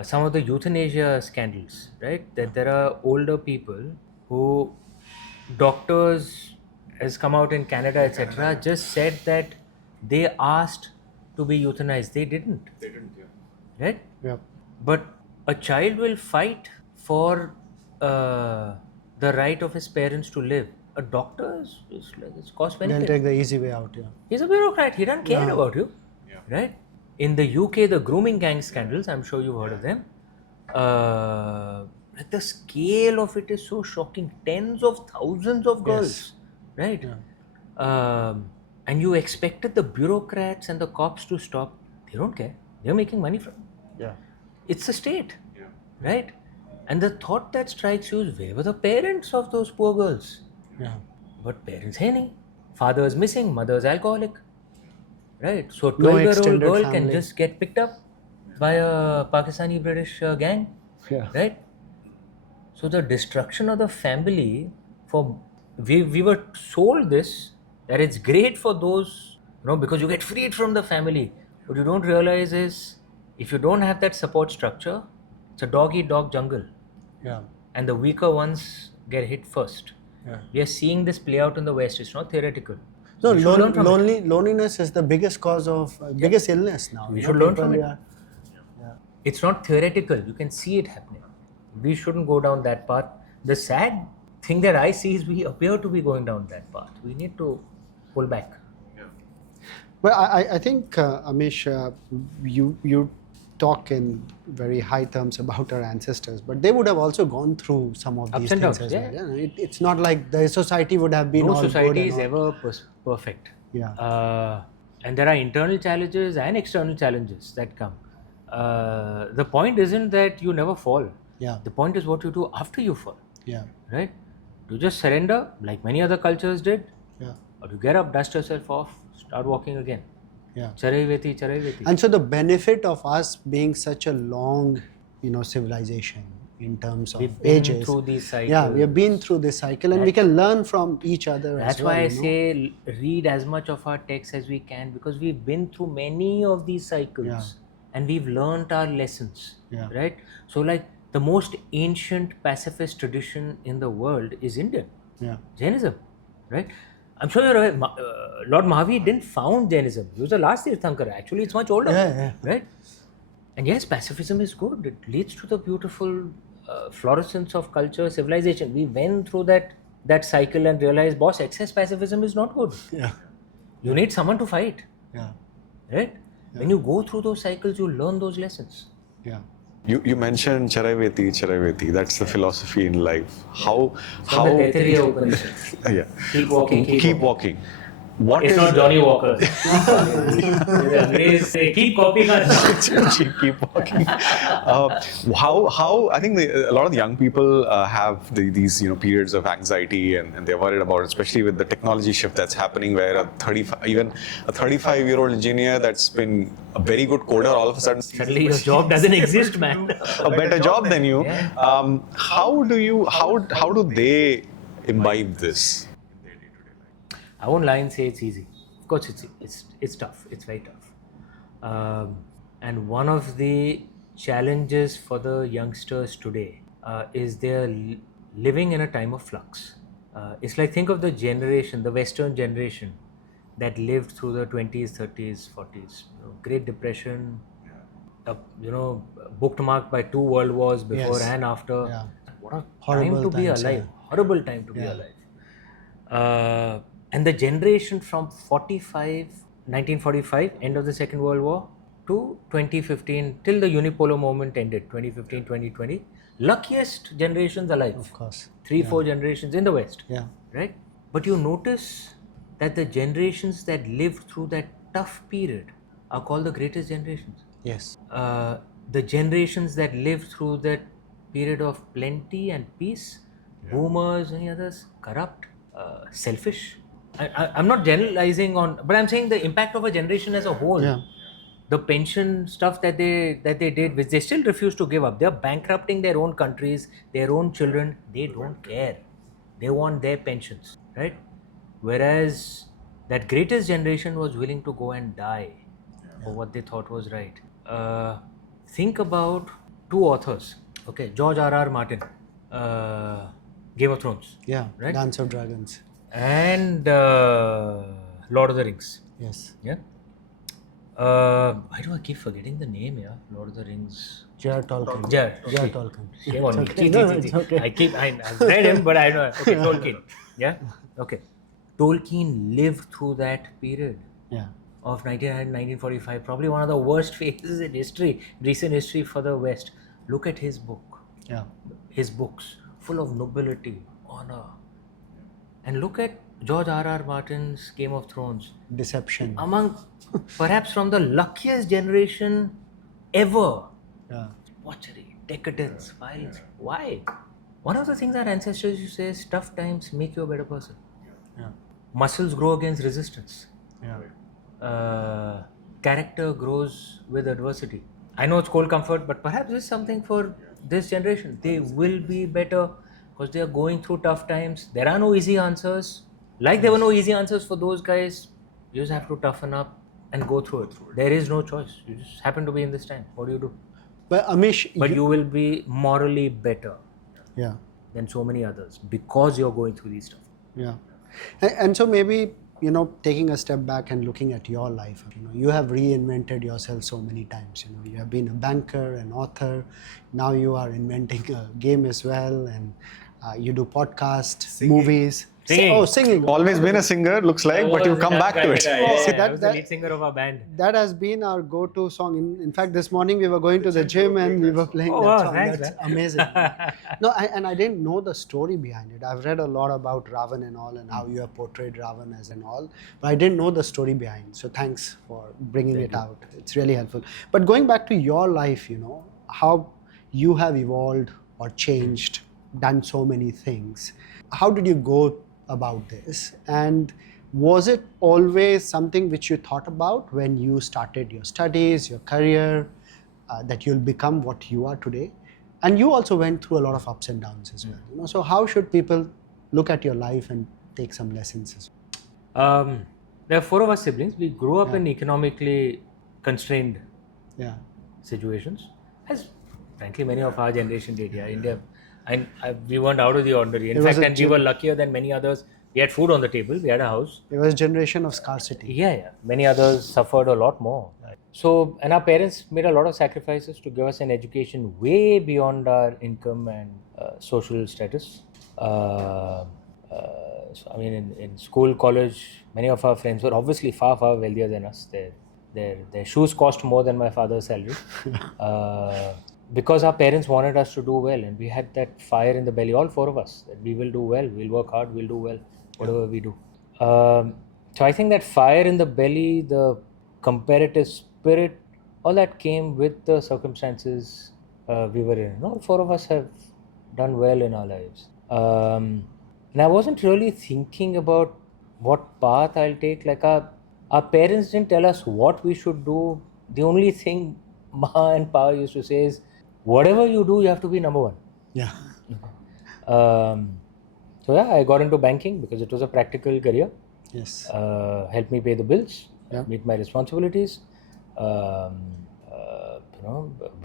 Some of the euthanasia scandals, right? That there are older people who doctors has come out in Canada, etc., just said that they asked to be euthanized. They didn't. They didn't, yeah. Right? Yeah. But a child will fight for the right of his parents to live. A doctor is like it's cost They'll benefit. take the easy way out. Yeah. He's a bureaucrat. He doesn't care Yeah. about you. Yeah. Right? In the UK, the grooming gang scandals, I'm sure you've heard of them. The scale of it is so shocking. Tens of thousands of girls. Right? And you expected the bureaucrats and the cops to stop. They don't care. They're making money from it. Yeah. It's the state. Yeah. Right? And the thought that strikes you is, where were the parents of those poor girls? Yeah. But parents hai nahi. Father is missing, mother is alcoholic. Right? So a No 12-year-old extended girl can family. just get picked up by a Pakistani British gang. Yeah. Right? So the destruction of the family, we were sold this, that it's great for those, because you get freed from the family. What you don't realize is, if you don't have that support structure, it's a dog-eat-dog jungle. Yeah. And the weaker ones get hit first. Yeah. We are seeing this play out in the West. It's not theoretical. No, We should learn from it. loneliness is the biggest cause of biggest illness now. We You should know, learn from people, it. yeah. It's not theoretical. You can see it happening. We shouldn't go down that path. The sad thing that I see is we appear to be going down that path. We need to pull back. But I think, Amish, you talk in very high terms about our ancestors, but they would have also gone through some of Ups these and things downs, as well. Yeah? It's not like the society would have been No all society good is and all. ever perfect. Yeah. And there are internal challenges and external challenges that come. The point isn't that you never fall. Yeah. The point is what you do after you fall. Yeah. Right? You just surrender like many other cultures did, Yeah. or you get up, dust yourself off, start walking again. Yeah. Charaiveti, charaiveti. And so the benefit of us being such a long, civilization in terms of We've been ages. through these cycles. Yeah, we have been through this cycle, and we can learn from each other. That's as well, why I you know? say read as much of our text as we can, because we've been through many of these cycles. Yeah. And we've learnt our lessons. Yeah. Right? So like the most ancient pacifist tradition in the world is Indian. Yeah. Jainism. Right? I'm sure you're aware, Lord Mahavir didn't found Jainism. He was the last Tirthankara. Actually, it's much older. Yeah. Right? And yes, pacifism is good. It leads to the beautiful fluorescence of culture, civilization. We went through that cycle and realized, boss, excess pacifism is not good. Yeah. You need someone to fight. Yeah. Right? When you go through those cycles, you learn those lessons. Yeah. You mentioned Charaiveti. That's the philosophy in life. How The Taittiriya Upanishad. yeah. Keep walking. Keep walking. What It's is not Johnny Walker. Keep copying us. keep walking. How I think a lot of the young people have these periods of anxiety and they're worried about, especially with the technology shift that's happening, where a 35-year-old engineer that's been a very good coder all of a sudden Suddenly your job doesn't exist, man. a better job than you. Yeah. How do they imbibe this? I won't lie and say it's easy. Of course, it's tough. It's very tough. And one of the challenges for the youngsters today is they're living in a time of flux. It's like, think of the generation, the Western generation that lived through the 20s, 30s, 40s. Great Depression, bookmarked by 2 world wars before Yes. and after. Yeah. What a Horrible time to be times, alive. yeah. Horrible time to be Yeah. alive. And the generation from 1945, end of the Second World War, to 2015, till the unipolar moment ended, 2015, 2020, luckiest generations alive. Of course. 3-4 generations in the West. Yeah. Right? But you notice that the generations that lived through that tough period are called the greatest generations. Yes. The generations that lived through that period of plenty and peace, boomers, any others, corrupt, selfish. I'm not generalizing on, but I'm saying the impact of a generation as a whole. Yeah. The pension stuff that they did, which they still refuse to give up. They're bankrupting their own countries, their own children. They don't care. They want their pensions, right? Whereas that greatest generation was willing to go and die for what they thought was right. Think about two authors. Okay, George R.R. Martin, Game of Thrones, Yeah. right? Dance of Dragons. And Lord of the Rings. Yes. Yeah. Why do I keep forgetting the name? Yeah, Lord of the Rings. J.R. Tolkien. J.R. J.R. Tolkien. Shame on me. Okay. No, it's okay. I've read him, but I know. Okay, Tolkien. Yeah. Okay. Tolkien lived through that period Yeah. of 1900 1945, probably one of the worst phases in history, recent history for the West. Look at his book, Yeah. his books, full of nobility, honor. And look at George R.R. Martin's Game of Thrones. Deception. Among perhaps from the luckiest generation ever. Yeah. Debauchery, decadence, violence. Why? One of the things our ancestors used to say is tough times make you a better person. Yeah. Muscles grow against resistance. Yeah. Character grows with adversity. I know it's cold comfort, but perhaps this is something for this generation. They will be better because they are going through tough times. There are no easy answers. Like there were no easy answers for those guys. You just have to toughen up and go through it. There is no choice. You just happen to be in this time. What do you do? But Amish, But you will be morally better yeah. than so many others because you're going through these stuff. Yeah. And so maybe, taking a step back and looking at your life, you have reinvented yourself so many times. You have been a banker, an author. Now you are inventing a game as well, and you do podcasts, movies. Singing. Singing. Always been a singer, looks like, but you come back to it. I was the lead singer of our band. That has been our go-to song. In fact, this morning we were going to the gym and we were playing that song. Thanks, That's man. amazing. No, and I didn't know the story behind it. I've read a lot about Ravan and all, and how you have portrayed Ravan as and all, but I didn't know the story behind. So thanks for bringing it out. It's really helpful. But going back to your life, how you have evolved or changed, done so many things. How did you go about this, and was it always something which you thought about when you started your studies, your career, that you'll become what you are today? And you also went through a lot of ups and downs as well. So how should people look at your life and take some lessons as well? There are four of us siblings. We grew up in economically constrained situations, as frankly many of our generation did. Yeah, India. And we weren't out of the ordinary. In fact, and we were luckier than many others. We had food on the table. We had a house. It was a generation of scarcity. Yeah. Many others suffered a lot more. So, and our parents made a lot of sacrifices to give us an education way beyond our income and social status. So, I mean, in school, college, many of our friends were obviously far, far wealthier than us. Their shoes cost more than my father's salary. Because our parents wanted us to do well, and we had that fire in the belly, all four of us, that we will do well, we'll work hard, we'll do well, whatever we do. So I think that fire in the belly, the comparative spirit, all that came with the circumstances we were in. All four of us have done well in our lives. And I wasn't really thinking about what path I'll take. Like our parents didn't tell us what we should do. The only thing Ma and Pa used to say is, whatever you do, you have to be number one. Yeah. So I got into banking because it was a practical career. Yes. Helped me pay the bills, meet my responsibilities.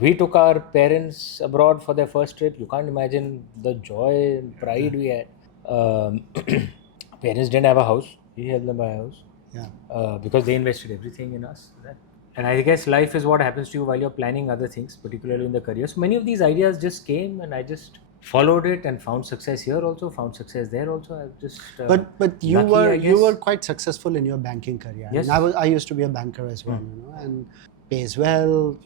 We took our parents abroad for their first trip. You can't imagine the joy and pride we had. Parents didn't have a house. We helped them buy a house. Yeah. Because they invested everything in us. And I guess life is what happens to you while you're planning other things, particularly in the career. So many of these ideas just came, and I just followed it and found success here also, found success there also. I just but you were quite successful in your banking career. Yes. I used to be a banker as well, and pays well.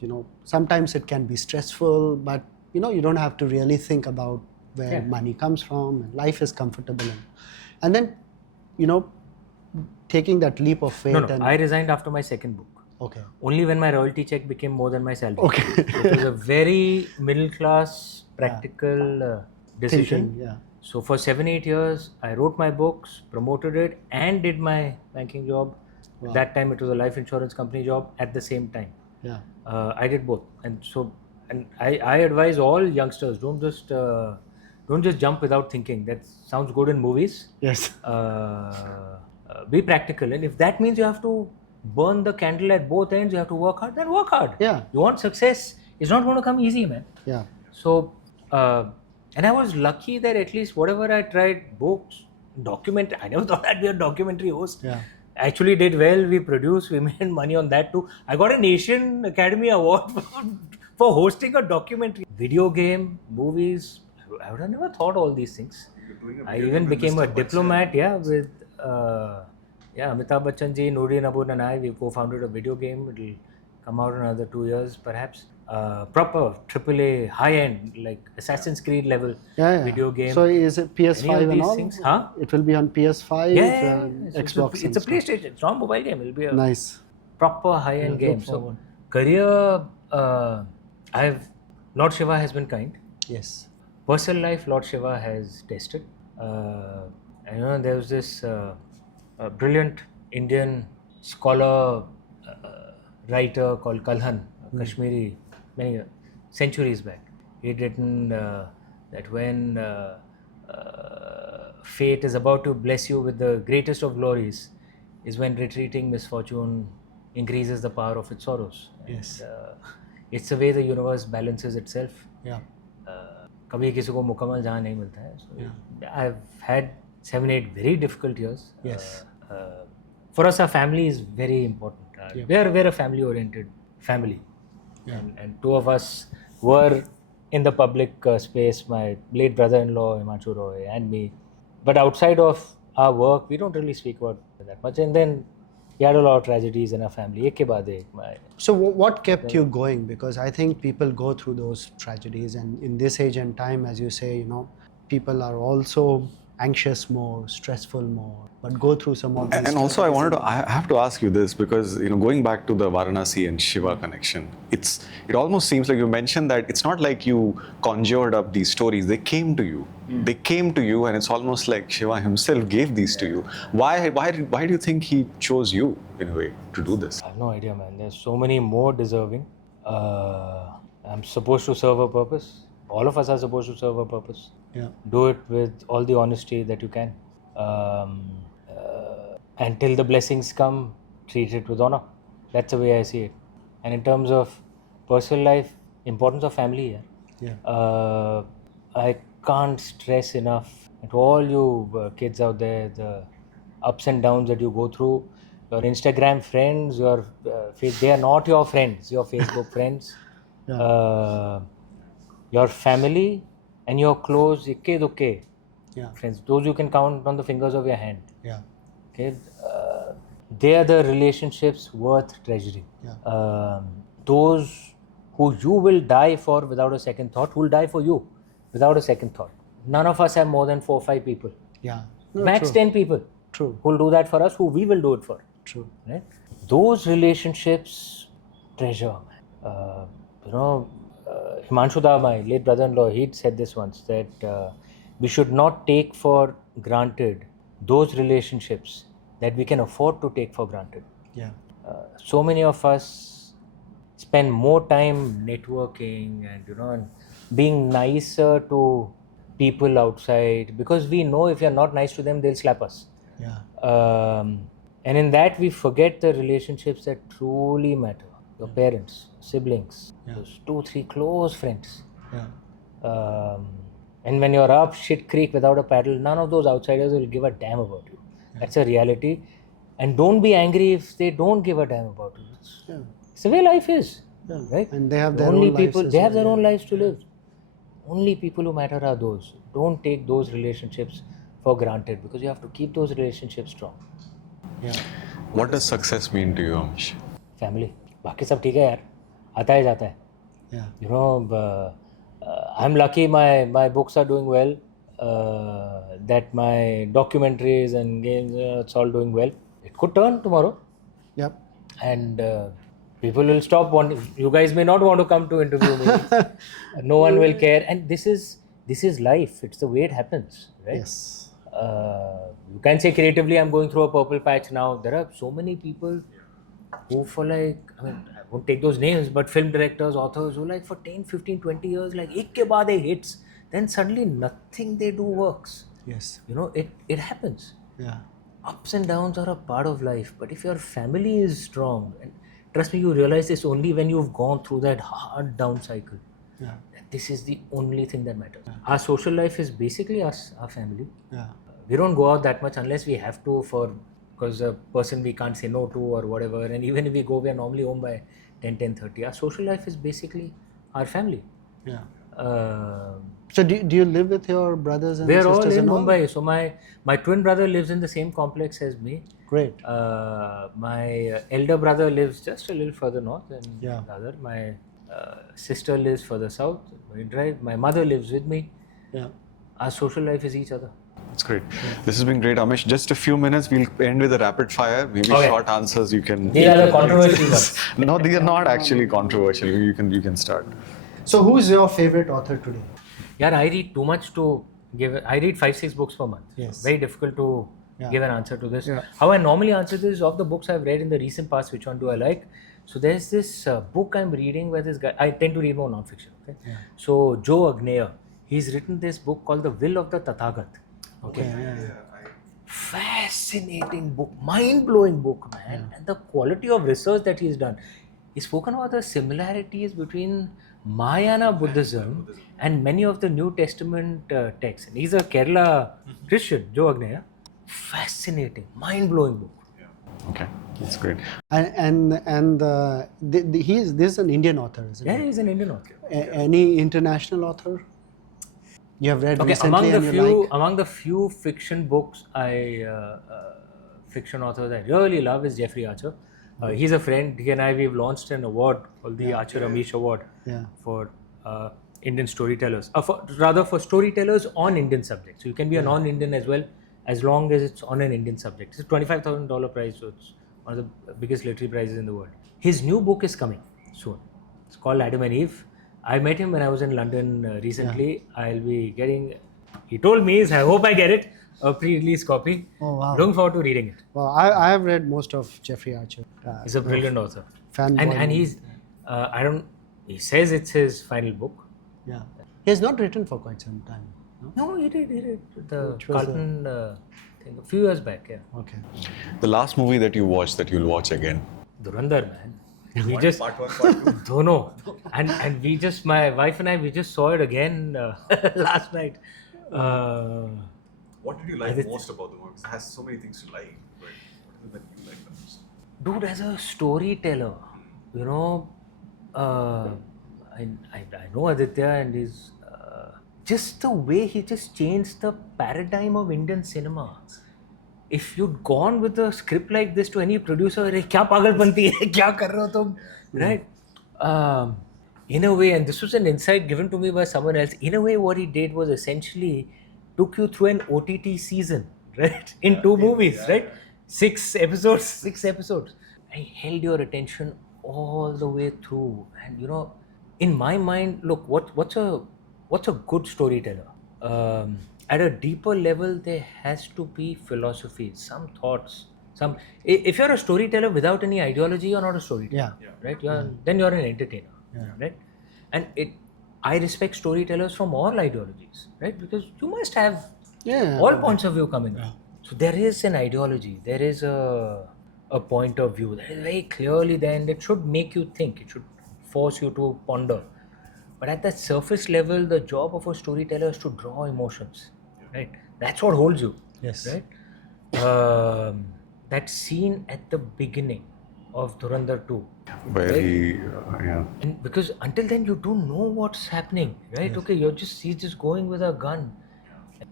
Sometimes it can be stressful, but you don't have to really think about where money comes from, and life is comfortable. And then taking that leap of faith. No, I resigned after my second book. Okay. Only when my royalty check became more than my salary. Okay. It was a very middle class, practical decision. Thinking, yeah. So for 7-8 years, I wrote my books, promoted it, and did my banking job. Wow. At that time, it was a life insurance company job at the same time. Yeah. I did both, and I advise all youngsters, don't just jump without thinking. That sounds good in movies. Yes. Be practical, and if that means you have to burn the candle at both ends, you have to work hard, then work hard. Yeah. You want success, it's not going to come easy, man. Yeah. So and I was lucky that at least whatever I tried, books, I never thought I'd be a documentary host. Yeah. Actually did well. We produced, we made money on that too. I got an Asian Academy Award for hosting a documentary. Video game, movies, I would have never thought all these things. I even became a diplomat, with Amitabh Bachchan ji, Nooreen Abun and I, we co-founded a video game. It'll come out in another 2 years perhaps. Proper AAA high-end, like Assassin's Creed level video game. So is it PS5 and all? Things? Huh? It will be on PS5, Xbox. It's a PlayStation. It's not a mobile game. It'll be a nice, proper high-end game. So career, Lord Shiva has been kind. Yes. Personal life, Lord Shiva has tested. And there was this brilliant Indian scholar, writer called Kalhan, Kashmiri, many centuries back. He'd written that when fate is about to bless you with the greatest of glories is when retreating misfortune increases the power of its sorrows. Yes. It's the way the universe balances itself. Yeah. कभी किसी को मुकम्मल जहाँ नहीं मिलता है. So I've had 7-8 very difficult years. Yes. For us, our family is very important. We're a family-oriented family. Yeah. And two of us were in the public space, my late brother-in-law, Himanshu Roy, and me. But outside of our work, we don't really speak about that much. And then we had a lot of tragedies in our family. Ek ke baad ek. So what kept you going? Because I think people go through those tragedies, and in this age and time, as you say, people are also anxious more, stressful more, but go through some of these. And also, I have to ask you this because going back to the Varanasi and Shiva connection, it almost seems like you mentioned that it's not like you conjured up these stories; they came to you. They came to you, and it's almost like Shiva himself gave these to you. Why do you think he chose you in a way to do this? I have no idea, man. There's so many more deserving. I'm supposed to serve a purpose. All of us are supposed to serve a purpose. Yeah. Do it with all the honesty that you can. Until the blessings come, treat it with honor. That's the way I see it. And in terms of personal life, importance of family. I can't stress enough to all you kids out there, the ups and downs that you go through. Your Instagram friends, they are not your friends, your Facebook friends. Your family and your close ikke dukke friends, those you can count on the fingers of your hand. Okay, they are the relationships worth treasuring. Those who you will die for without a second thought, who will die for you without a second thought. None of us have more than 4 or 5 people. Max 10 people. True. Who will do that for us, who we will do it for. True. Right? Those relationships treasure. Himanshu Da, my late brother-in-law, he'd said this once, that we should not take for granted those relationships that we can afford to take for granted. So many of us spend more time networking and being nicer to people outside because we know if you're not nice to them, they'll slap us. And in that, we forget the relationships that truly matter. Your parents, siblings, those 2-3 close friends. And when you're up shit creek without a paddle, none of those outsiders will give a damn about you. That's a reality. And don't be angry if they don't give a damn about you. It's the way life is. Right? And they have their own lives. They have their own lives to live. Only people who matter are those. Don't take those relationships for granted because you have to keep those relationships strong. What does success mean to you, Amish? Family. बाकी सब ठीक है यार, आता है जाता है. I'm lucky my books are doing well, that my documentaries and games, it's all doing well. It could turn tomorrow. And People will stop wanting. You guys may not want to come to interview me. No one will care, and this is life. It's the way it happens, right? Yes. You can say creatively, I'm going through a purple patch now. There are so many people who for like, I mean, I won't take those names, but film directors, authors who like for 10, 15, 20 years, like ek ke baad ek hits, then suddenly nothing they do works. Yes. You know, it happens. Yeah. Ups and downs are a part of life, but if your family is strong, and trust me, you realize this only when you've gone through that hard down cycle. Yeah. That this is the only thing that matters. Our social life is basically us, our family. Yeah. We don't go out that much unless we have to because a person we can't say no to or whatever. And even if we go, we are normally home by 10:30. Our social life is basically our family. Yeah. Uh, So do you live with your brothers and we are all sisters in and all? Mumbai. So my twin brother lives in the same complex as me. Great. My elder brother lives just a little further north than Yeah. the other. My sister lives further south. We drive. My mother lives with me. Yeah. Our social life is each other. That's great. This has been great, Amish. Just a few minutes. We'll end with a rapid fire. Maybe Okay. short answers. You can. These are the controversial ones. No, these are not actually controversial. You can start. So who's your favorite author today? Yeah, I read too much to give. I read 5-6 books per month. Yes. Very difficult to Yeah. give an answer to this. Yeah. How I normally answer this is of the books I've read in the recent past, which one do I like? So there's this book I'm reading where this guy. I tend to read more non-fiction. Okay. Yeah. So Joe Agneya, he's written this book called The Will of the Tathagat. Okay. Yeah. Fascinating book, mind-blowing book, man. And the quality of research that he's done. He's spoken about the similarities between Mahayana Buddhism and many of the New Testament texts. And he's a Kerala Christian, Joe Agneya. Fascinating, mind-blowing book. Okay, that's great. And this is an Indian author, isn't Yeah, it? he's an Indian author. Any international author you have read Okay, recently and you like? among the few fiction books fiction authors I really love is Jeffrey Archer. He's a friend. He and we've launched an award called the Archer Amish Award Yeah. for Indian storytellers. For storytellers on Indian subjects. So you can be a non-Indian as well, as long as it's on an Indian subject. It's a $25,000 prize, so it's one of the biggest literary prizes in the world. His new book is coming soon. It's called Adam and Eve. I met him when I was in London recently. I'll be getting. He told me, I hope I get it, a pre-release copy. Oh, wow. Looking forward to reading it. Well, I have read most of Jeffrey Archer. He's a brilliant author. Fanboy. And he's, he says it's his final book. Yeah. He has not written for quite some time. No? No, he did. The Which was Carlton thing, a few years back, yeah. Okay. The last movie that you watched that you'll watch again. Durandar, man. We just, Part 1, Part 2. Dono. And we just, my wife and I, we just saw it again last night. What did you like most about the movie? It has so many things to like, but what is it that you like the most? Dude, as a storyteller, you know, I know Aditya and his just the way he just changed the paradigm of Indian cinema. If you'd gone with a script like this to any producer, "Hey, kya pagalpanti hai? Kya kar rahe ho tum?" Right? In a way, and this was an insight given to me by someone else. In a way, what he did was essentially took you through an OTT season, right? In 2 movies, right? 6 episodes. And he held your attention all the way through. And you know, in my mind, look, what's a good storyteller? At a deeper level, there has to be philosophy, some thoughts, some. If you're a storyteller without any ideology, you're not a storyteller, right? Then you're an entertainer, right? And I respect storytellers from all ideologies, right? Because you must have all points of view coming up. So there is an ideology, there is a point of view that is very clearly there, and it should make you think. It should force you to ponder. But at that surface level, the job of a storyteller is to draw emotions, right? That's what holds you, Yes. right? That scene at the beginning of Dhurandhar 2. Where Right. he, And because until then you don't know what's happening, right? Okay, he's just going with a gun.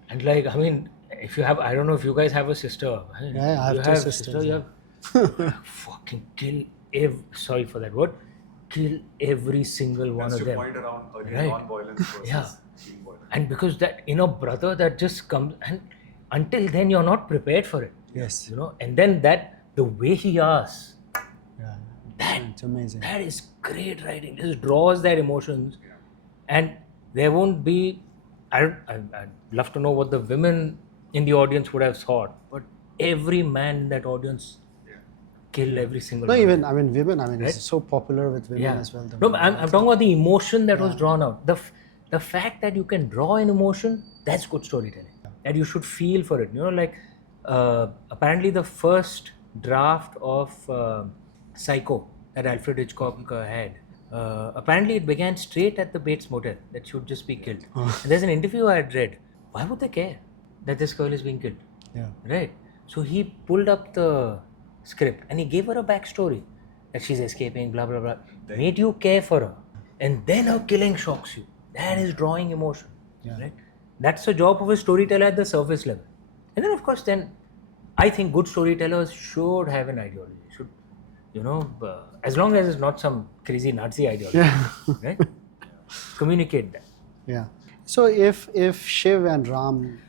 And like, I mean, if you have, I don't know if you guys have a sister. Right? Yeah, I have you 2 have sisters, sister, you have fucking sorry for that word, kill every single one That's of your them. point around Right. non-violence versus Yeah. being violent. And because that inner brother that just comes, and until then you're not prepared for it, Yes. you know. And then the way he asks, Yeah. It's amazing. That is great writing. Just draws their emotions, and there won't be. I'd love to know what the women in the audience would have thought, but every man in that audience killed every single. No, one. even women. Right? It's so popular with women as well. the No, movie. I'm talking about the emotion that was drawn out. The fact that you can draw an emotion, that's good storytelling. That you should feel for it. Apparently the first draft of Psycho that Alfred Hitchcock had, apparently it began straight at the Bates Motel that should just be killed. And there's an interview I had read. Why would they care that this girl is being killed? Yeah. Right. So he pulled up the script and he gave her a backstory that she's escaping, blah blah blah. Made you care for her, and then her killing shocks you. That is drawing emotion. Right. That's the job of a storyteller at the surface level. And then of course, then I think good storytellers should have an ideology. Should, as long as it's not some crazy Nazi ideology, right? Communicate that. Yeah. So if Shiv and Ram,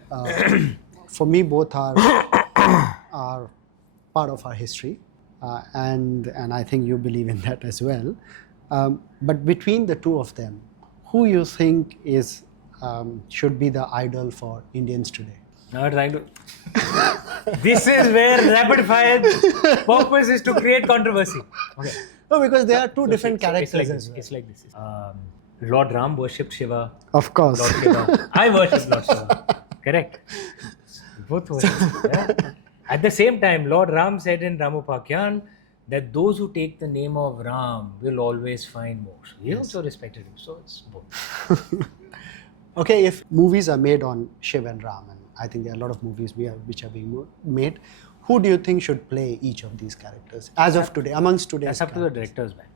for me both are part of our history, and I think you believe in that as well. But between the two of them, who you think is should be the idol for Indians today? Now trying to. This is where rapid fire purpose is to create controversy. Okay. No, because there are two different characters it's like as this. well. It's like this. Lord Ram worshipped Shiva. Of course. Lord Shiva. I worship Lord Shiva. Correct. Both worship. Yeah. At the same time, Lord Ram said in Ramopakyan that those who take the name of Ram will always find moksha. He also respected him. So it's both. Okay, if movies are made on Shiv and Ram, and I think there are a lot of movies which are being made, who do you think should play each of these characters as of today, amongst today's That's up to the characters? directors, man.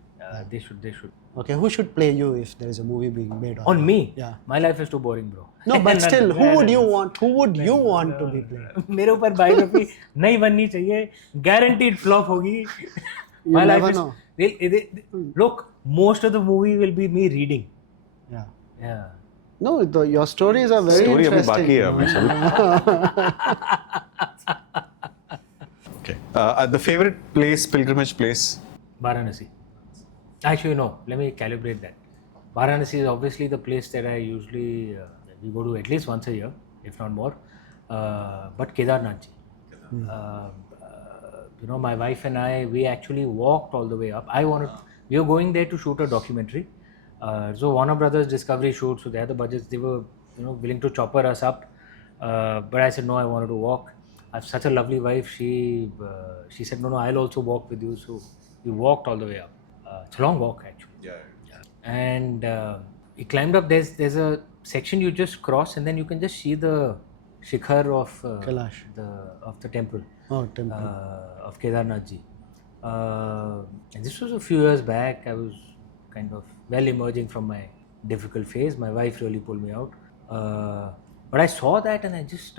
They should. Okay, who should play you if there is a movie being made on On you? me? Yeah. My life is too boring, bro. No, but still, who would you want to be playing? मेरे ऊपर biography नहीं बननी चाहिए. Guaranteed flop होगी. My never life know. Look, most of the movie will be me reading. Yeah. Yeah. No, your stories are very Story अभी interesting. बाकी है अभी. Okay. The favorite place, pilgrimage place? Varanasi. Actually, no. Let me calibrate that. Varanasi is obviously the place that I usually we go to at least once a year, if not more. But Kedarnath ji. My wife and I, we actually walked all the way up. We were going there to shoot a documentary. So Warner Brothers Discovery shoot, so they had the budgets. They were, willing to chopper us up. But I said no. I wanted to walk. I have such a lovely wife. She said no. I'll also walk with you. So we walked all the way up. It's a long walk actually. Yeah. And we climbed up. There's a section you just cross, and then you can just see the shikhar of Kailash. the temple. Oh, temple. Of Kedarnath ji. And this was a few years back. I was kind of well emerging from my difficult phase. My wife really pulled me out. But I saw that and I just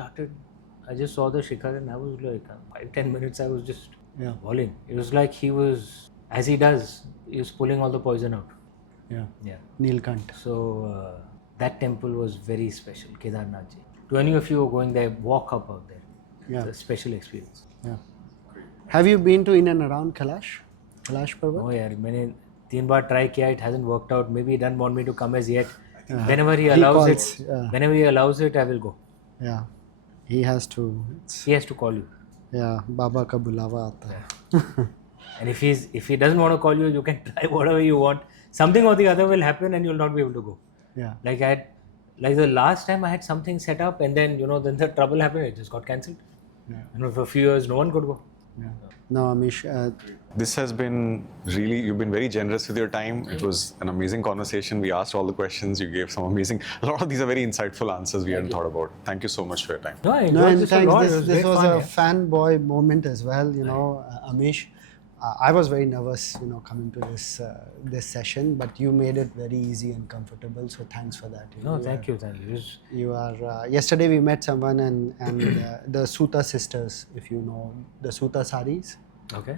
saw the shikhar and I was like 5-10 minutes I was just bawling. It was like he was, as he does, he was pulling all the poison out. Yeah. Neelkant. So that temple was very special, Kedarnath ji. To any of you who are going there, walk up out there. Yeah. It's a special experience. Yeah. Have you been to in and around Kailash Parvat? Oh yeah, मैंने 3 बार try किया. It hasn't worked out. Maybe he doesn't want me to come as yet. Whenever he allows it, I will go. Yeah. He has to. He has to call you. Yeah. Baba ka bulawa aata hai. And if he doesn't want to call you, you can try whatever you want. Something or the other will happen and you'll not be able to go. Yeah. Like the last time I had something set up and then then the trouble happened. It just got cancelled. Yeah. For a few years, no one could go. Yeah. No, Amish. This has been really, you've been very generous with your time. It was an amazing conversation. We asked all the questions. You gave some amazing, a lot of these are very insightful answers we hadn't thought about. Thank you so much for your time. No, I No, enjoyed and this a lot. thanks. This great was fun, a yeah. fanboy moment as well. Amish. I was very nervous, coming to this session, but you made it very easy and comfortable. So thanks for that. Thank you. You are. Yesterday we met someone and the Suta sisters, if you know the Suta saris. Okay.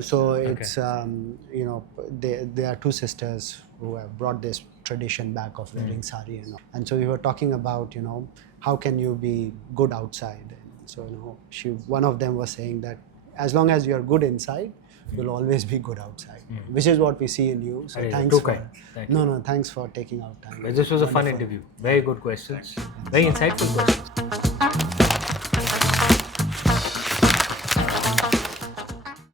So it's they are two sisters who have brought this tradition back of wearing sari and so we were talking about how can you be good outside, and so one of them was saying that as long as you are good inside, you'll always be good outside, which is what we see in you. So Arey, thanks too for kind. Thank no, thanks for taking out time. But this was a fun interview. Very good questions. Very insightful questions.